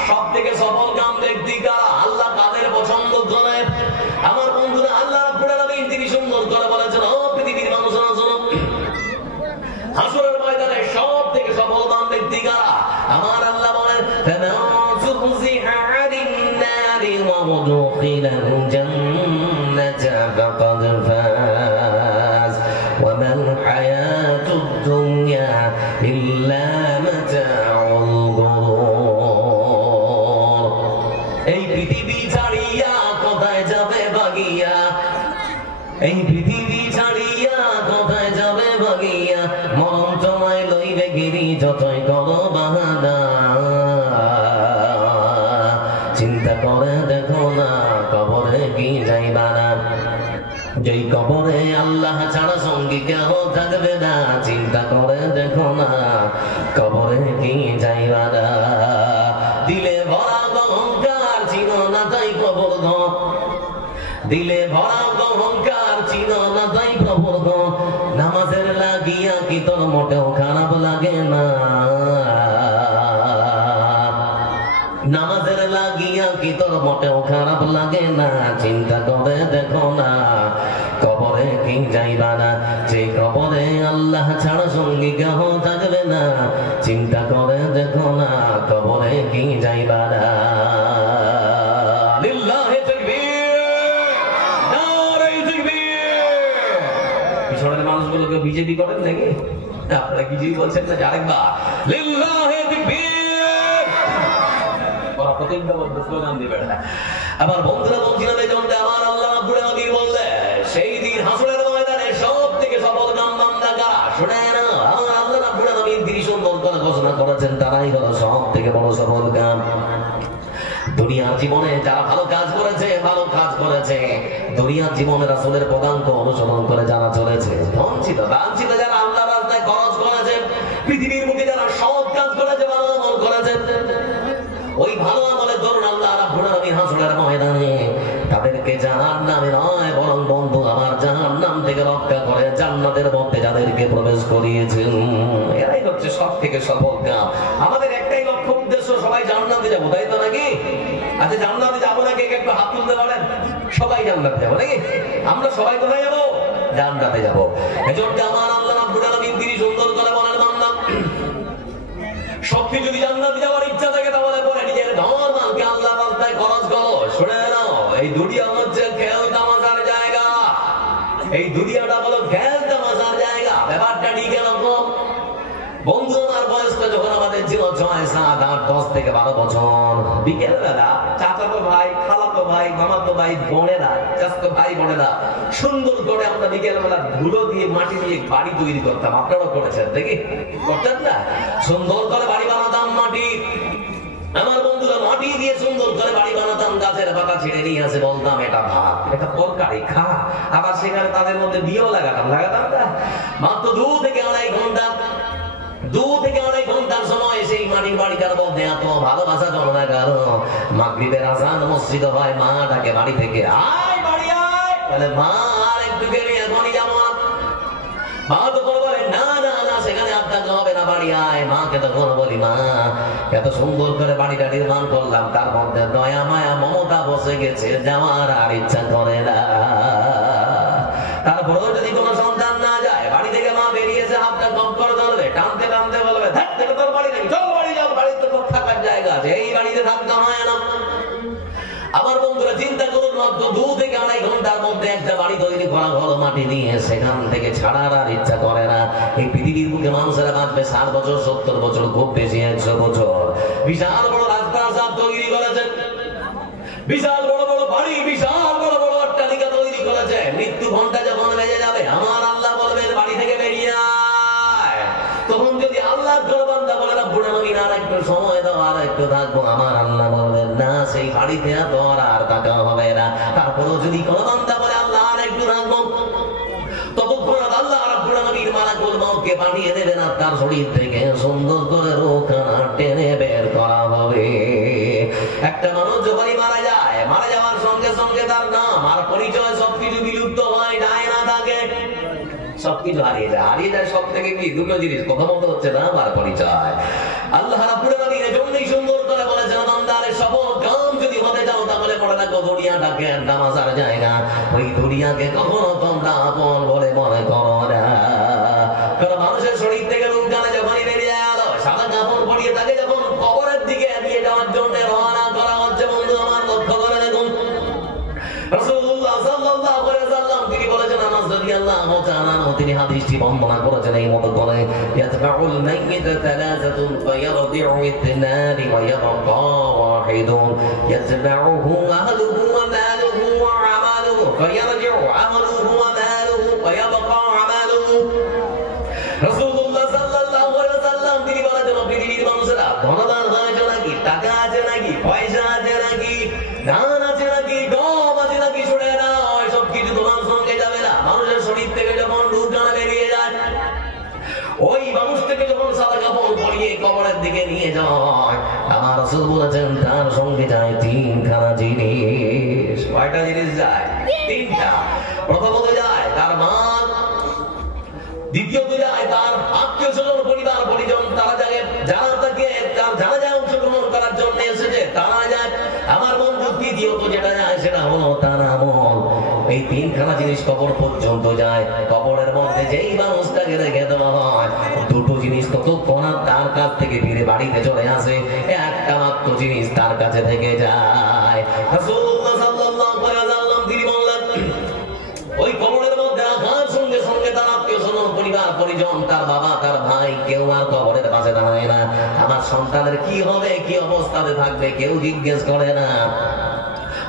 সবথেকে সফল কাম ব্যক্তি কারা? আল্লাহ কাদের পছন্দ করে? আমার বন্ধুরা, আল্লাহ রাব্বুল আলামিন তিনি সুন্দর করে বলেছেন, ও পৃথিবীর মানুষরা শোনো, হাসরের ময়দানে সবথেকে সফল কাম ব্যক্তি কারা? আমার আল্লাহ বলেন, ফামানযুহজিহা আনিন নারি ওয়া উদখিলাল জান্নাতা ফাকাদ ফাজ ওয়া মাল হায়াতুদ দুনিয়া ইল্লা মাতাউল গুরুর। এই পৃথিবী ছাড়িয়া কোথায় যাবে ভাগিয়া? এই পৃথিবী ছাড়িয়া কোথায় যাবে ভাগিয়া? মরণ তোমায় লইবে গিরি যতই করো বাহানা। চিন্তা করে দেখো না কবরে কি যাইবা না, যেই কবরে আল্লাহ ছাড়া সঙ্গী কেউ থাকবে না। চিন্তা করে দেখো না কবরে কি যাইবা না। দিলে ভরা অহংকার ছিল না তাই কবর ঘর, দিলে ভরা অহংকার ছিল না তাই কবর ঘর। নামাজের লাগিয়া কি তোর মোটেও খারাপ লাগে না? নামাজের লাগিয়া কি তোর মোটেও খারাপ লাগে না? চিন্তা করে দেখো না কবরে কি যাইবা না, যে কবরে আল্লাহ ছাড়া সঙ্গী কেহ থাকবে না। চিন্তা করে দেখো না কবরে কি যাইবা না। লিল্লাহি তাকবীর, নারে তাকবীর। পিছনের মানুষগুলোকে বিজেপি করেন নাকি? আপনারা বিজেপি বলছেন না? আরেকবার লিল্লাহি তাকবীর। আমার বন্ধুরা বলছিলাম এই জন্য আমার আল্লাহ রাব্বুল আলামিন বললেন, সেই দিন হাসরের ময়দানে সবথেকে সফল কাম বান্দা কারা? শুনে না, আমার আল্লাহ রাব্বুল আলামিন তিনি সুন্দর করে ঘোষণা করেছেন তারাই হলো সবথেকে বড় সফল কাম। দুনিয়ার জীবনে যারা ভালো কাজ করেছে, দুনিয়ার জীবনে রাসূলের পদাঙ্ক অনুসরণ করে যারা চলেছে, ধন ছিল দান ছিল, যারা আল্লাহর রাস্তায় খরচ করেছে, পৃথিবীর বুকে যারা সৎ কাজ করেছে, ভালো আমল করেছে, ওই ভালো আমলের দরুন আল্লাহ রাব্বুল আলামিন হাসরের ময়দানে তাদেরকে জাহান্নামে নয় বরং বন্ধু আমার জাহান্নাম থেকে রক্ষা করে জান্নাতের মধ্যে যাদেরকে প্রবেশ করিয়েছেন, এরাই হচ্ছে সবথেকে সফল কাম। আমাদের একটাই লক্ষ্য উদ্দেশ্য, সবাই জান্নাতে যাবো, তাই তো নাকি? আচ্ছা জান্নাতে যাবো নাকি একটু হাত তুলতে পারেন? সবাই জান্নাতে যাবো নাকি? আমরা সবাই কোথায় যাবো? জান্নাতে যাবো। এজন্য আমার আল্লাহ রাব্বুল আলামিন তিনি সুন্দর করে বলেন, বান্দা সত্যি যদি জান্নাতে যাওয়ার ইচ্ছা থাকে তাহলে পরে নিজের ধন মালকে আল্লাহর রাস্তায় খরচ করো। শুনে নাও, এই দুনিয়া হচ্ছে খেল তামাশার জায়গা, এই দুনিয়াটা হলো খেল তামাশার জায়গা। ব্যাপারটা ঠিক এরকম। বন্ধু আমার বয়সটা যখন আমাদের ছিল 6, 7, 8, 10 থেকে 12 বছর, বিকেল বেলা চাচাতো ভাই, খালাতো ভাই, মামাতো ভাই, বোনেরা, চাচাতো ভাই বোনেরা সুন্দর করে আমরা বিকেল বেলা ধুলো দিয়ে মাটি দিয়ে বাড়ি তৈরি করতাম। আপনারাও করেছেন দেখি? করতেন না? সুন্দর করে বাড়ি বানাতাম মাটি। আমার বন্ধুরা মাটি দিয়ে সুন্দর করে বাড়ি বানাতাম, গাছের পাতা ছিঁড়ে নিয়ে আসে, বলতাম এটা ভাত, এটা তরকারি খা। আবার সেখানে তাদের মধ্যে বিয়েও লাগাতাম না? মাত্র 2 থেকে আড়াই ঘন্টার সময় সেই মাটির বাড়িটার মধ্যে এত ভালোবাসা জমা গেল। মাগরিবের আযান মসজিদে হয়, মা ডাকে বাড়ি থেকে, আয় বাড়ি আয়। বলে মা আর একটু গেলে এখনই যাবো না। মা তখন বলে না না না, সেখানে আপনাকে হবে না, বাড়ি আয়। মাকে তখন বলি, মা এত সুন্দর করে বাড়িটা নির্মাণ করলাম, তার মধ্যে দয়া মায়া মমতা বসে গেছে, যাওয়ার আর ইচ্ছা করে না। তারপরেও যদি কোনো সন্তান না যায়, বাড়ি থেকে মা বেরিয়েছে হাতটা কম করে ধরবে, টানতে টানতে বলবে তোর বাড়ি নেই, চল বাড়ি যাও, বাড়িতে তোর থাকার জায়গা আছে, এই বাড়িতে থাকতে হয় না। আমার বন্ধুরা চিন্তা করুন, মাত্র 2 থেকে 2.5 ঘন্টার মধ্যে একটা বাড়ি তৈরি করা হলো মাটি দিয়ে, সেখান থেকে ছাড়ার আর ইচ্ছা করে না। এই পৃথিবীর বুকে মানুষেরা বাঁচবে 60 বছর, 70 বছর, খুব বেশি 100 বছর। বিশাল বড় রাজপ্রাসাদ তৈরি করেছে, বিশাল বড় বড় বাড়ি, বিশাল বড় বড় অট্টালিকা তৈরি করেছে। মৃত্যু ঘন্টা যখন বেজে যাবে, আমার আল্লাহ বলবেন বাড়ি থেকে বেরিয়ে আয়। তখন যদি আল্লাহ বান্দা বলে না, বুড়া নবীন আর একটু সময় দাও, আর একটু থাকবো, আমার আল্লাহ বলবেন না, সেই বাড়িতে আর টাকা হবে না। তারপরেও যদি কোনো বান্দা বলে আল্লাহ আর একটু থাকবো, ততক্ষণ আল্লাহ রাব্বুল আলামিন মালাকুল মউতকে পাঠিয়ে দেবেন, আর তার শরীর থেকে সুন্দর করে রূহখানা টেনে বের করা হবে। একটা মানুষ যখনই মারা যায়, মারা যাওয়ার সঙ্গে সঙ্গে তার নাম আর পরিচয় সবকিছু বিলুপ্ত হয়, যায় না থাকে, সবকিছু হারিয়ে যায়। হারিয়ে যায় সব থেকে কি? দুটো জিনিস, কথা বলতে হচ্ছে না, আর পরিচয়। আল্লাহ রাব্বুল আলামিন এজন্যই সুন্দর করে বলেছেন, বান্দারে সফল কাম যদি হতে যাও, তাহলে মনে রাখো দুনিয়াটাকে একটা মাজার জায়গা, ওই দুনিয়াকে কখনো তোমরা আপন বলে মনে করো না। কারণ মানুষের শরীর থেকে রূহখানা যখনই বেরিয়ে গেল, সাদা কাপড় পরিয়ে তাকে যখন কবরের দিকে এগিয়ে যাওয়ার জন্য রওনা করা হচ্ছে, বন্ধু আমার লক্ষ্য করে দেখুন, রাসূলুল্লাহ সাল্লাল্লাহু আলাইহি ওয়াসাল্লাম তিনি বলেছেন, আনাস রাদিয়াল্লাহু তাআলা তিনি হাদিসটি বর্ণনা করেছেন এই মতো করে, ইয়াতবাউল মাইয়িত তালাযাতুন ফায়ারদিউ ইতনান ওয়া ইয়াবকা ওয়াহিদুন ইয়াতবাউহু আহলুহু ওয়া মালুহু ওয়া আমালুহু ফায়ারজিউ আমালুহু ওয়া মালুহু ওয়া ইয়াবকা আমালুহু। রাসূলুল্লাহ সাল্লাল্লাহু আলাইহি ওয়াসাল্লাম তিনি বলেছেন, পৃথিবীর মানুষেরা ধনবান হয়েছে নাকি, টাকা আছে নাকি, পয়সা আছে নাকি, ধান আছে নাকি, গম আছে নাকি, শুনে না, সব কিছু তোমার সঙ্গে যাবে না। মানুষের শরীর থেকে যখন রূহখানা বেরিয়ে যায়, ওই মানুষ থেকে যখন সাদা কাপড় পরিয়ে কবরের দিকে নিয়ে যায়, আমার রাসূল বলেছেন তার সঙ্গে যায় 3খানা জিনিস। কয়টা জিনিস যায়? 3টা। প্রথমত যায় তার মা, দ্বিতীয়ত যায় তার আত্মীয় স্বজন, পরিবার পরিজন, তারা যায়, যারা তাকে তার জানাজায় অংশগ্রহণ করার জন্য এসেছে তারা যায়। আমার বন্ধু তৃতীয়ত যেটা যায় সেটা হলো তার আমল। এই 3খানা জিনিস কবর পর্যন্ত যায়। কবরের মধ্যে যেই মানুষটাকে রেখে দেওয়া হয়, 2টো জিনিস ততক্ষণ তার কাছ থেকে ফিরে বাড়িতে চলে আসে, একটা মাত্র জিনিস তার কাছে থেকে যায়। রাসূলুল্লাহ সাল্লাল্লাহু আলাইহি ওয়াসাল্লাম তিনি বললেন, ওই কবরের মধ্যে আসার সঙ্গে সঙ্গে তার আত্মীয় স্বজন, পরিবার পরিজন, তার বাবা, তার ভাই, কেউ আর কবরের পাশে দাঁড়ায় না। আমার সন্তানের কি হবে, কি অবস্থাতে থাকবে, কেউ জিজ্ঞেস করে না।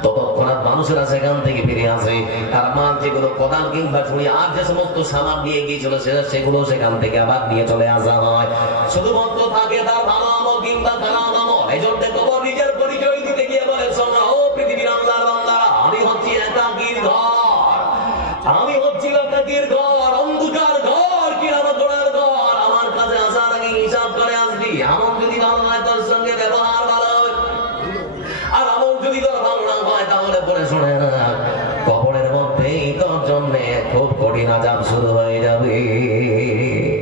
ততক্ষণ মানুষেরা সেখান থেকে ফিরে আসে, তার মাল যেগুলো কোদাল কিংবা ছুরি আর যে সমস্ত সামান নিয়ে গিয়েছিল সেগুলো সেখান থেকে আবার নিয়ে চলে আসা হয়। শুধুমাত্র থাকে তার ভালো আমল কিংবা খারাপ আমল। এই জন্য কবর নিজের পরিচয় দিতে গিয়ে বলে, শোনো ও পৃথিবীর আল্লাহর বান্দারা, আমি হচ্ছি একাকীর ঘর, আমি হচ্ছি একাকীর ঘর, অন্ধকার ঘর, কিরামতের ঘর। আমার কাছে আসার আগে হিসাব করে আসবি। আমল যদি ভালো হয় তোর সঙ্গে ব্যবহার ভালো হবে, আর আমল যদি তোর ভালো না হয় তাহলে পরে শোনে না, কবরের মধ্যেই তোর জন্য খুব কঠিন আযাব শুরু হয়ে যাবে।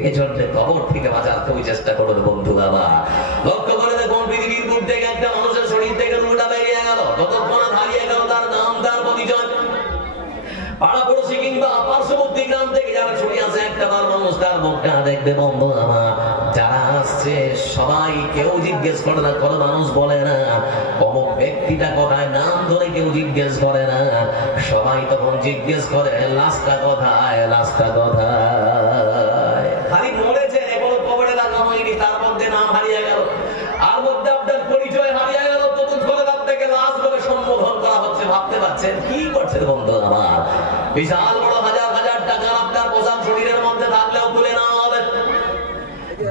এজন্য কবর থেকে বাঁচার খুবই চেষ্টা করুন বন্ধু বাবা। লক্ষ্য করে দেখুন, পৃথিবীর বুক থেকে একটা মানুষের শরীর থেকে রূহটা বেরিয়ে গেল, ততক্ষণ হারিয়ে গেল তার নাম, তার পরিচয়। পাড়াপড়শি কিংবা পার্শ্ববর্তী গ্রাম থেকে যারা ছুটে আসে, একটা মানুষ তার মুখটা দেখবে বন্ধু আমার, যারা আসছে সবাই কেউ জিজ্ঞেস করে না, কোনো মানুষ বলে না অমুক ব্যক্তিটা কোথায়, নাম ধরে কেউ জিজ্ঞেস করে না। সবাই তখন জিজ্ঞেস করে লাশটা কোথায়, লাশটা কোথায়। খালি মরেছে, এখনো কবরে রাখা হয়নি, তার মধ্যে নাম হারিয়ে গেল, আর মধ্যে আপনার পরিচয় হারিয়ে গেল, ততক্ষণে আপনাকে লাশ বলে সম্বোধন করা হচ্ছে। ভাবতে পারছেন কি করছে বন্ধু আমার? বিশাল বড় হাজার হাজার টাকা আপনার পোশাক শরীরের মধ্যে থাকলেও তুলে নেওয়া হবে।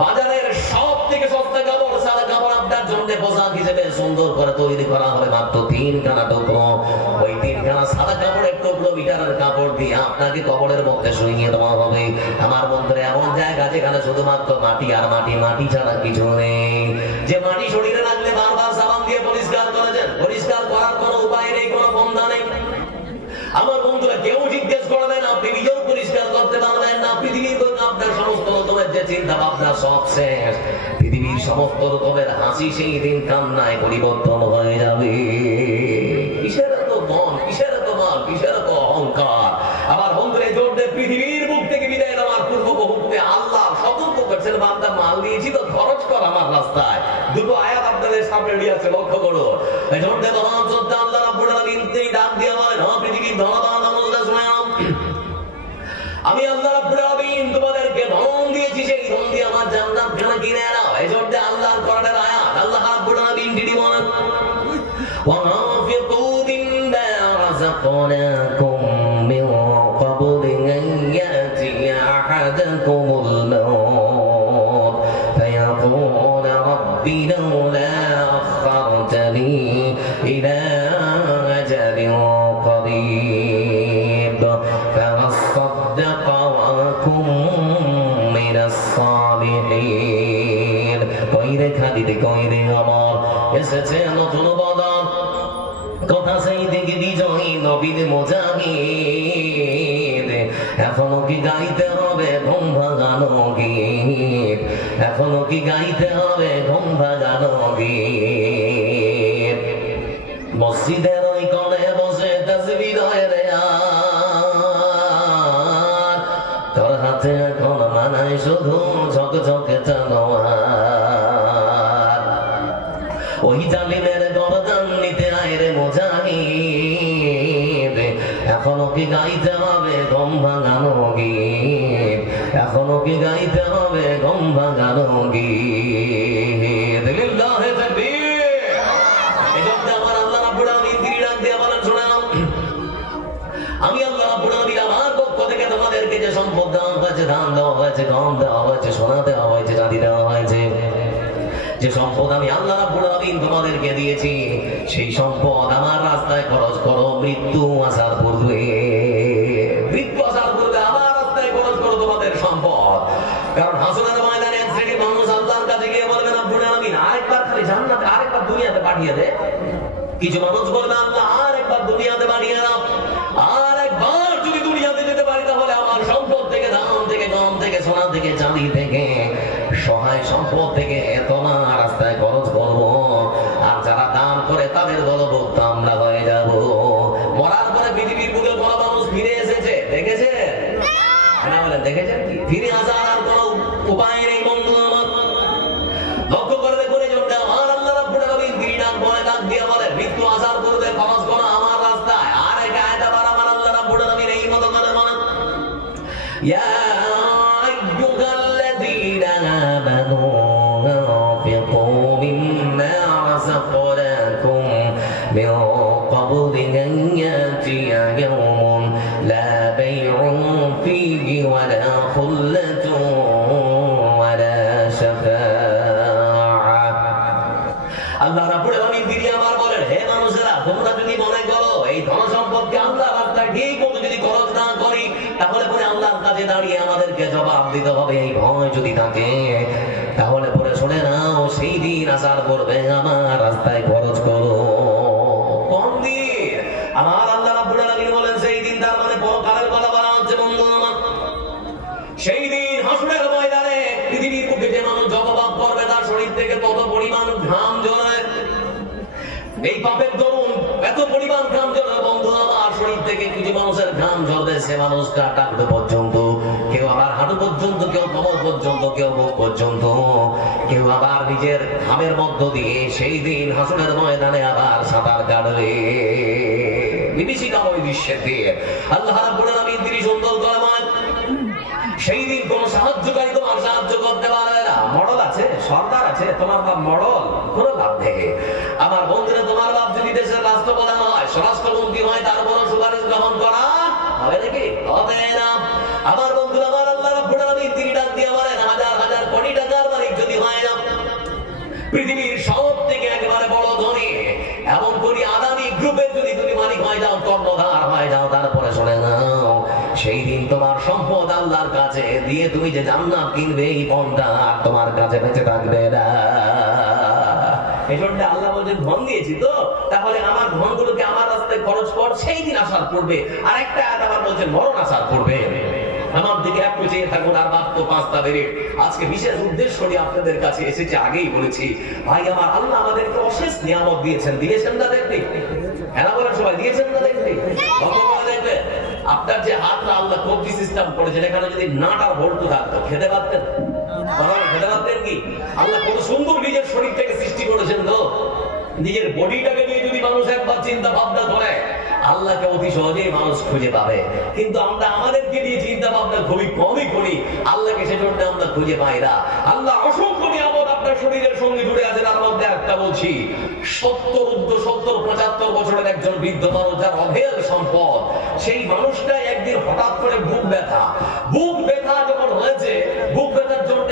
বাজারের সব থেকে সস্তা কাপড়, সাদা কাপড় আপনার জন্য পোশাক হিসেবে সুন্দর করে তৈরি করা হবে, মাত্র 3খানা টুকরো। ওই 3খানা সাদা কাপড়ের টুকরো মিটারের কাপড় দিয়ে আপনাকে কবরের মধ্যে শুইয়ে দেওয়া হবে। আমার বন্ধুরা, এমন জায়গা যেখানে শুধুমাত্র মাটি আর মাটি, মাটি ছাড়া কিছু নেই। যে মাটি শরীরে লাগলে বারবার সাবান দিয়ে পরিষ্কার করেছেন, পরিষ্কার করার কোনো উপায় নেই, কোনো বন্ধা নেই। আমার বন্ধুরা, কেউ জিজ্ঞেস করবেন, আপনি নিজেও পরিষ্কার করতে পারবেন না। পৃথিবীর আপনার সমস্ত রকমের যে চিন্তা ভাবনা সব শেষ। পৃথিবীর সমস্ত রকমের হাসি সেই দিন কান্নায় পরিবর্তন হয়ে যাবে। কিসের এত মন, কিসের এত মান, কিসের এত অহংকার? আমার বন্ধুরা, জোর পৃথিবীর বুক থেকে বিদায় নেওয়ার পূর্ব মুহূর্তে আল্লাহ করছেন বান্দা মাল দিয়েছি তো খরচ কর আমার রাস্তায়। দুটো আয়াত আপনাদের সামনে নিয়ে আছে, লক্ষ্য করো। এজন্য বলা চলতে আল্লাহ রাব্বুল আলামিন তিনি ডাক দিয়ে বলেন, ও পৃথিবীর ধনবান মানুষরা শুনে নাও, আমি আল্লাহ রাব্বুল আলামিন তোমাদেরকে ধন দিয়েছি, সেই ধন দিয়ে আমার জান্নাত খানা কিনে নাও। এজন্য আল্লাহর কোরআনের আয়াত আল্লাহ রাব্বুল আলামিন তিনি বলেন, ওয়ানফিকু মিম্মা রাযাকনাকুম মিন ক্বাবলি আন ইয়াতিয়া আহাদাকুমুল মাউত ফায়াকুল রাব্বি লাউলা আখখারতানি ইলা আজালিন قريب فأصدق وأكن من الصالحين কইরে খালিতে কইরে আমার এসেছে নতুন বদন কথা সেই দিকে বিজয়ী নবীর মুজাহিদ এখনো কি গাইতে হবে ঘুম ভাঙানো গীত এখনো কি গাইতে হবে ঘুম ভাঙানো গীত মসজিদের ওই কোণে বসে তাসবিহ রে আর তোর হাতে এখন মানায় শুধু ঝকঝকে তলোয়ার ওই জালিমের গর্দান নিতে আয় রে মুজাহিদ এখনো কি গাইতে হবে ঘুম ভাঙানো গীত এখনো কি গাইতে হবে ঘুম ভাঙানো গীত লিল্লাহি তাকবীর আমি আল্লাহ রাব্বুল আলামিন আমার পক্ষ থেকে তোমাদেরকে যে সম্পদ দেওয়া হয়েছে, ধান দেওয়া হয়েছে, গম দেওয়া হয়েছে, সোনা দেওয়া হয়েছে, চাঁদি দেওয়া হয়েছে, যে সম্পদ আমি আল্লাহ রাব্বুল আলামিন তোমাদেরকে দিয়েছি, সেই সম্পদ আমার রাস্তায় খরচ করো। মৃত্যু আসার পূর্বে আমার রাস্তায় খরচ করো তোমাদের সম্পদ। কারণ হাসরের ময়দানে এক শ্রেণীর মানুষ আল্লাহর কাছে গিয়ে বলবে, রাব্বুল আলামিন আরেকবার খালি জান্নাতে আরেকবার দুনিয়াতে পাঠিয়ে দে। কিছু মানুষ বলবে, আল্লাহ আরেকবার দুনিয়াতে পাঠিয়ে দাও, আর একবার যদি দুনিয়াতে যেতে পারি তাহলে আমার সম্পদ থেকে, ধান থেকে, গম থেকে, সোনা থেকে, চাঁদি থেকে, সহায় সম্পদ থেকে তোমার রাস্তায় খরচ করবো। আর যারা দান করে তাদের দলভুক্ত আমরা হয়ে যাব। মরার পরে পৃথিবীর বুকে বড় মানুষ ফিরে এসেছে, দেখেছেন না? বলে দেখেছেন কি? ফিরে আসার আর কোন উপায় নেই বন্ধু আমার। লক্ষ্য করে দেখুন, এই জন্য আমার আল্লাহ রাব্বুল আলামিন তিনি ডাক বলে, ডাক দিয়ে বলে, মৃত্যু আসার পূর্বে খরচ করো আমার রাস্তায়। আর এক আয়াত আবার আমার আল্লাহ রাব্বুল আলামিন এই মত করে বলেন, ইয়া আইয়ুহাল্লাযীনা আমানু আনফিকু মিম্মা রাযাকনাকুম মিন ক্বাবলি আন ইয়াতিয়া ইয়াওমুন লা বাই'উন ফীহি ওয়ালা খুল্লাতুন ওয়ালা শাফাআ। আল্লাহ রাব্বুল আলামিন তিনি আমার বলেন, হে মানুষেরা, তোমরা যদি মনে করো এই ধন সম্পদকে আল্লাহ রাস্তায় ঠিক মতো যদি খরচ না করি তাহলে পরে আল্লাহর কাছে দাঁড়িয়ে আমাদেরকে জবাব দিতে হবে, এই ভয় যদি থাকে তাহলে পরে শুনে নাও, সেই দিন আসার পূর্বে আমার রাস্তায় খরচ করো। কোন দিন? আমার আল্লাহ রাব্বুল আলামিন বলেন সেই দিন, তার মানে পরকালের কথা বলা হচ্ছে বন্ধু আমার। সেই দিন হাসরের ময়দানে পৃথিবীর বুকে যে মানুষ জবাব করবে তার শরীর থেকে কত পরিমাণ ঘাম ঝরে, এই পাপের দরুন এত পরিমাণ ঘাম ঝরে বন্ধু আমার শরীর থেকে। কিছু মানুষের ঘাম ঝরবে, সে মানুষ টাকটু পর্যন্ত, কেউ আবার হাঁটু পর্যন্ত, কেউ কোমর পর্যন্ত, কেউ মুখ পর্যন্ত, কেউ আবার নিজের ঘামের মধ্য দিয়ে সেই দিন হাসরের ময়দানে আবার সাঁতার কাটবে বিভীষিকাময় দৃশ্যের দিয়ে। আল্লাহ রাব্বুল আলামিন তিনি সুন্দর করে বলেন, সেই দিন কোন সাহায্যকারী তোমার সাহায্য করতে পারবে না। মডল আছে, সরকার আছে, তোমার বাপ মডল, কোন লাভ নেই। আমার বন্ধুরা, তোমার বাপ যদি দেশের রাষ্ট্রপ্রধান হয়, স্বরাষ্ট্রমন্ত্রী হয়, তার কোনো সুপারিশ গ্রহণ করা হবে নাকি? হবে না। আমার বন্ধুরা, আমার আল্লাহ রাব্বুল আলামিন তিনি ডাক দিয়ে বলেন, হাজার হাজার কোটি টাকার মালিক যদি হয় না, পৃথিবীর সব থেকে একেবারে বড় ধনী, এমন করি আদানি গ্রুপের যদি তুমি মালিক হয়ে যাও, কর্ণধার হয়ে যাও, তারপরে শুনে নাও, সেই দিন তোমার সম্পদ আল্লাহর কাছে দিয়ে তুমি যে জান্নাত কিনবে, এই পণটা আর তোমার কাছে বেঁচে থাকবে না। এই জন্য আল্লাহ বলছেন, ধন দিয়েছি তো, তাহলে আমার ধনগুলোকে আমার রাস্তায় খরচ কর, সেই দিন আসার পূর্বে। আর একটা আয়াত আবার বলছেন, মরণ আসার পূর্বে। আমার দিকে একটু চেয়ে থাকুন, আর মাত্র 5টা মিনিট। আজকে বিশেষ উদ্দেশ্য নিয়ে আপনাদের কাছে এসেছে, আগেই বলেছি ভাই আমার, আল্লাহ আমাদেরকে অশেষ নিয়ামত দিয়েছেন। দিয়েছেন না দেখতে? হ্যাঁ বলেন সবাই, দিয়েছেন না দেখতে? দেখবেন আপনার যে হাতটা আল্লাহ কবজি সিস্টেম করেছেন, এখানে যদি নাটা ভর্তি থাকতো খেতে পারতেন? খেতে পারতেন কি? আল্লাহ কত সুন্দর নিজের শরীর থেকে সৃষ্টি করেছেন তো। নিজের বডিটাকে নিয়ে যদি মানুষ একবার চিন্তা ভাবনা করে আল্লাহকে অতি সহজেই মানুষ খুঁজে পাবে। কিন্তু আমরা আমাদেরকে নিয়ে চিন্তা ভাবনা খুবই কমই করি, আল্লাহকে সেজন্য আমরা খুঁজে পাই না। আল্লাহ অসংখ্য নিয়ামত আপনার শরীরের সঙ্গে জুড়ে আছে। তার মধ্যে একটা বলছি, 70-75 বছরের একজন বৃদ্ধ মানুষ, যার অঢেল সম্পদ, সেই মানুষটা একদিন হঠাৎ করে বুক ব্যথা যখন হয়েছে, বুক ব্যথার জন্য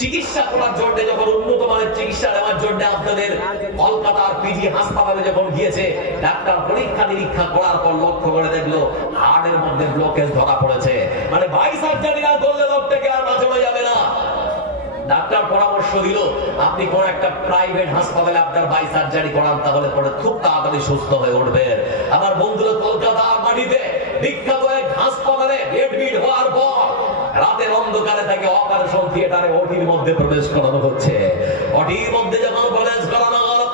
চিকিৎসা করার জন্য, যখন উন্নত মানের চিকিৎসা নেওয়ার জন্য আপনাদের কলকাতার পিজি হাসপাতালে যখন গিয়েছে, ডাক্তার পরীক্ষা নিরীক্ষা করার পর লক্ষ্য করে দেখলো হার্টের মধ্যে ব্লকেজ ধরা পড়েছে। মানে বাই সার্জারি না করলে লোকটাকে আর বাঁচানো যাবে না। ডাক্তার পরামর্শ দিল আপনি কোন একটা প্রাইভেট হাসপাতালে আপনার বাই সার্জারি করান, তাহলে পরে খুব তাড়াতাড়ি সুস্থ হয়ে উঠবে। আমার বন্ধুরা কলকাতার মাটিতে বিখ্যাত এক হাসপাতালে এডমিট হওয়ার পর রাতের অন্ধকারে তাকে অপারেশন থিয়েটারে ওটির মধ্যে প্রবেশ করানো হচ্ছে। ওটির মধ্যে যখন প্রবেশ করানো হলো,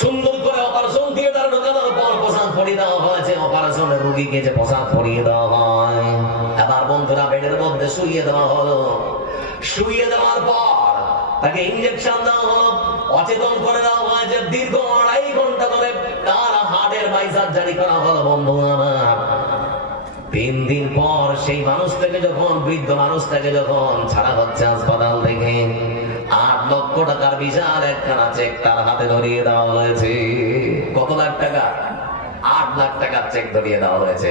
সুন্দর করে অপারেশন থিয়েটারে ঢোকানোর পর পোশাক পরিয়ে দেওয়া হয়েছে। অপারেশনের রোগীকে যে পোশাক পরিয়ে দেওয়া হয়, আবার বন্ধুরা বেডের মধ্যে শুইয়ে দেওয়া হলো। শুইয়ে দেওয়ার পর তাকে ইঞ্জেকশন দেওয়া হলো, অচেতন করে দেওয়া হয়েছে। দীর্ঘ 2.5 ঘন্টা ধরে তার হার্টের বাই সার্জারি করা হলো। বন্ধু আমার 3 দিন পর সেই মানুষটাকে যখন, বৃদ্ধ মানুষটাকে যখন ছাড়া হচ্ছে হাসপাতাল থেকে, 8 লক্ষ টাকার বিশাল একখানা চেক তার হাতে ধরিয়ে দেওয়া হয়েছে। কত লাখ টাকা? 8 লাখ টাকার চেক ধরিয়ে দেওয়া হয়েছে।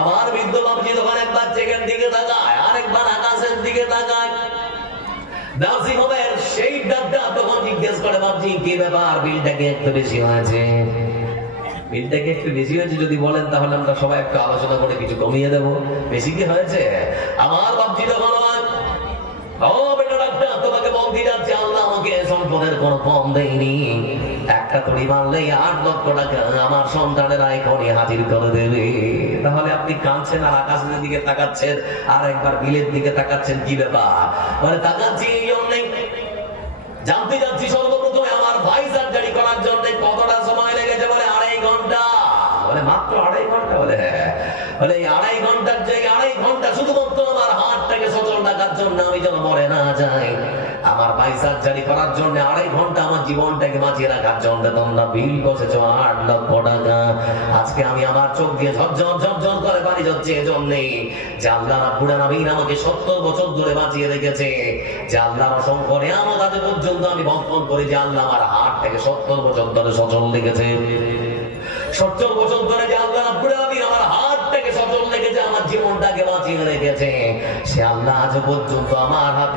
আমার বৃদ্ধ বাবজি তখন একবার চেকের দিকে তাকায়, আরেকবার আকাশের দিকে তাকায়। নার্সিংহোমের সেই ডাক্তার তখন জিজ্ঞেস করে, বাবজি কি ব্যাপার, বিলটাকে একটু বেশি হয়েছে? বিলটাকে একটু বেশি হয়েছে যদি বলেন তাহলে আমরা সবাই একটু আলোচনা করে কিছু কমিয়ে দেবো। বেশি কি হয়েছে? আমার বাবজি তখন তোমাকে বলতে যাচ্ছে, আল্লাহ আমাকে সম্পদের কোনো কম দেয়নি। একটা তড়ি মারলেই 8 লক্ষ টাকা আমার সন্তানেরা এখনই হাজির করে দেবে। তাহলে আপনি কাঁদছেন আর আকাশের দিকে তাকাচ্ছেন, আর একবার বিলের দিকে তাকাচ্ছেন, কি ব্যাপার? মানে তাকাচ্ছি এই জন্যই জানতে যাচ্ছি সর্বপ্রথমে আমার ভাই সার্জারি করার জন্য কতটা সময় লেগেছে। বলে 2.5 ঘন্টা। বলে মাত্র 2.5 ঘন্টা? বলে হ্যাঁ। বলে এই 2.5 ঘন্টার জায়গায় 2.5 ঘন্টা শুধুমাত্র আমার হাতটাকে সচল রাখার জন্য, আমি যেন মরে না যাই। আমার বাই সার্জারি করার জন্য 2.5 ঘন্টা আমার জীবনটাকে বাঁচিয়ে রাখার জন্য তোমরা বিল বসেছো 8 লক্ষ টাকা। আজকে আমি আমার চোখ দিয়ে ঝরঝর করে পানি যাচ্ছে এজন্যই যে আল্লাহ রাব্বুল আলামিন আমাকে 70 বছর ধরে বাঁচিয়ে রেখেছে। যে আল্লাহর অসংখ্য নিয়ামত আজ পর্যন্ত আমি ভক্ষণ করি, যে আল্লাহ আমার হাতটাকে 70 বছর ধরে সচল রেখেছে। 70 বছর ধরে যে আল্লাহ রাব্বুল আলামিন আমার হাতটাকে সচল রেখেছে, আমার জীবনটাকে বাঁচিয়ে রেখেছে, সে আল্লাহ আজ পর্যন্ত আমার হাতে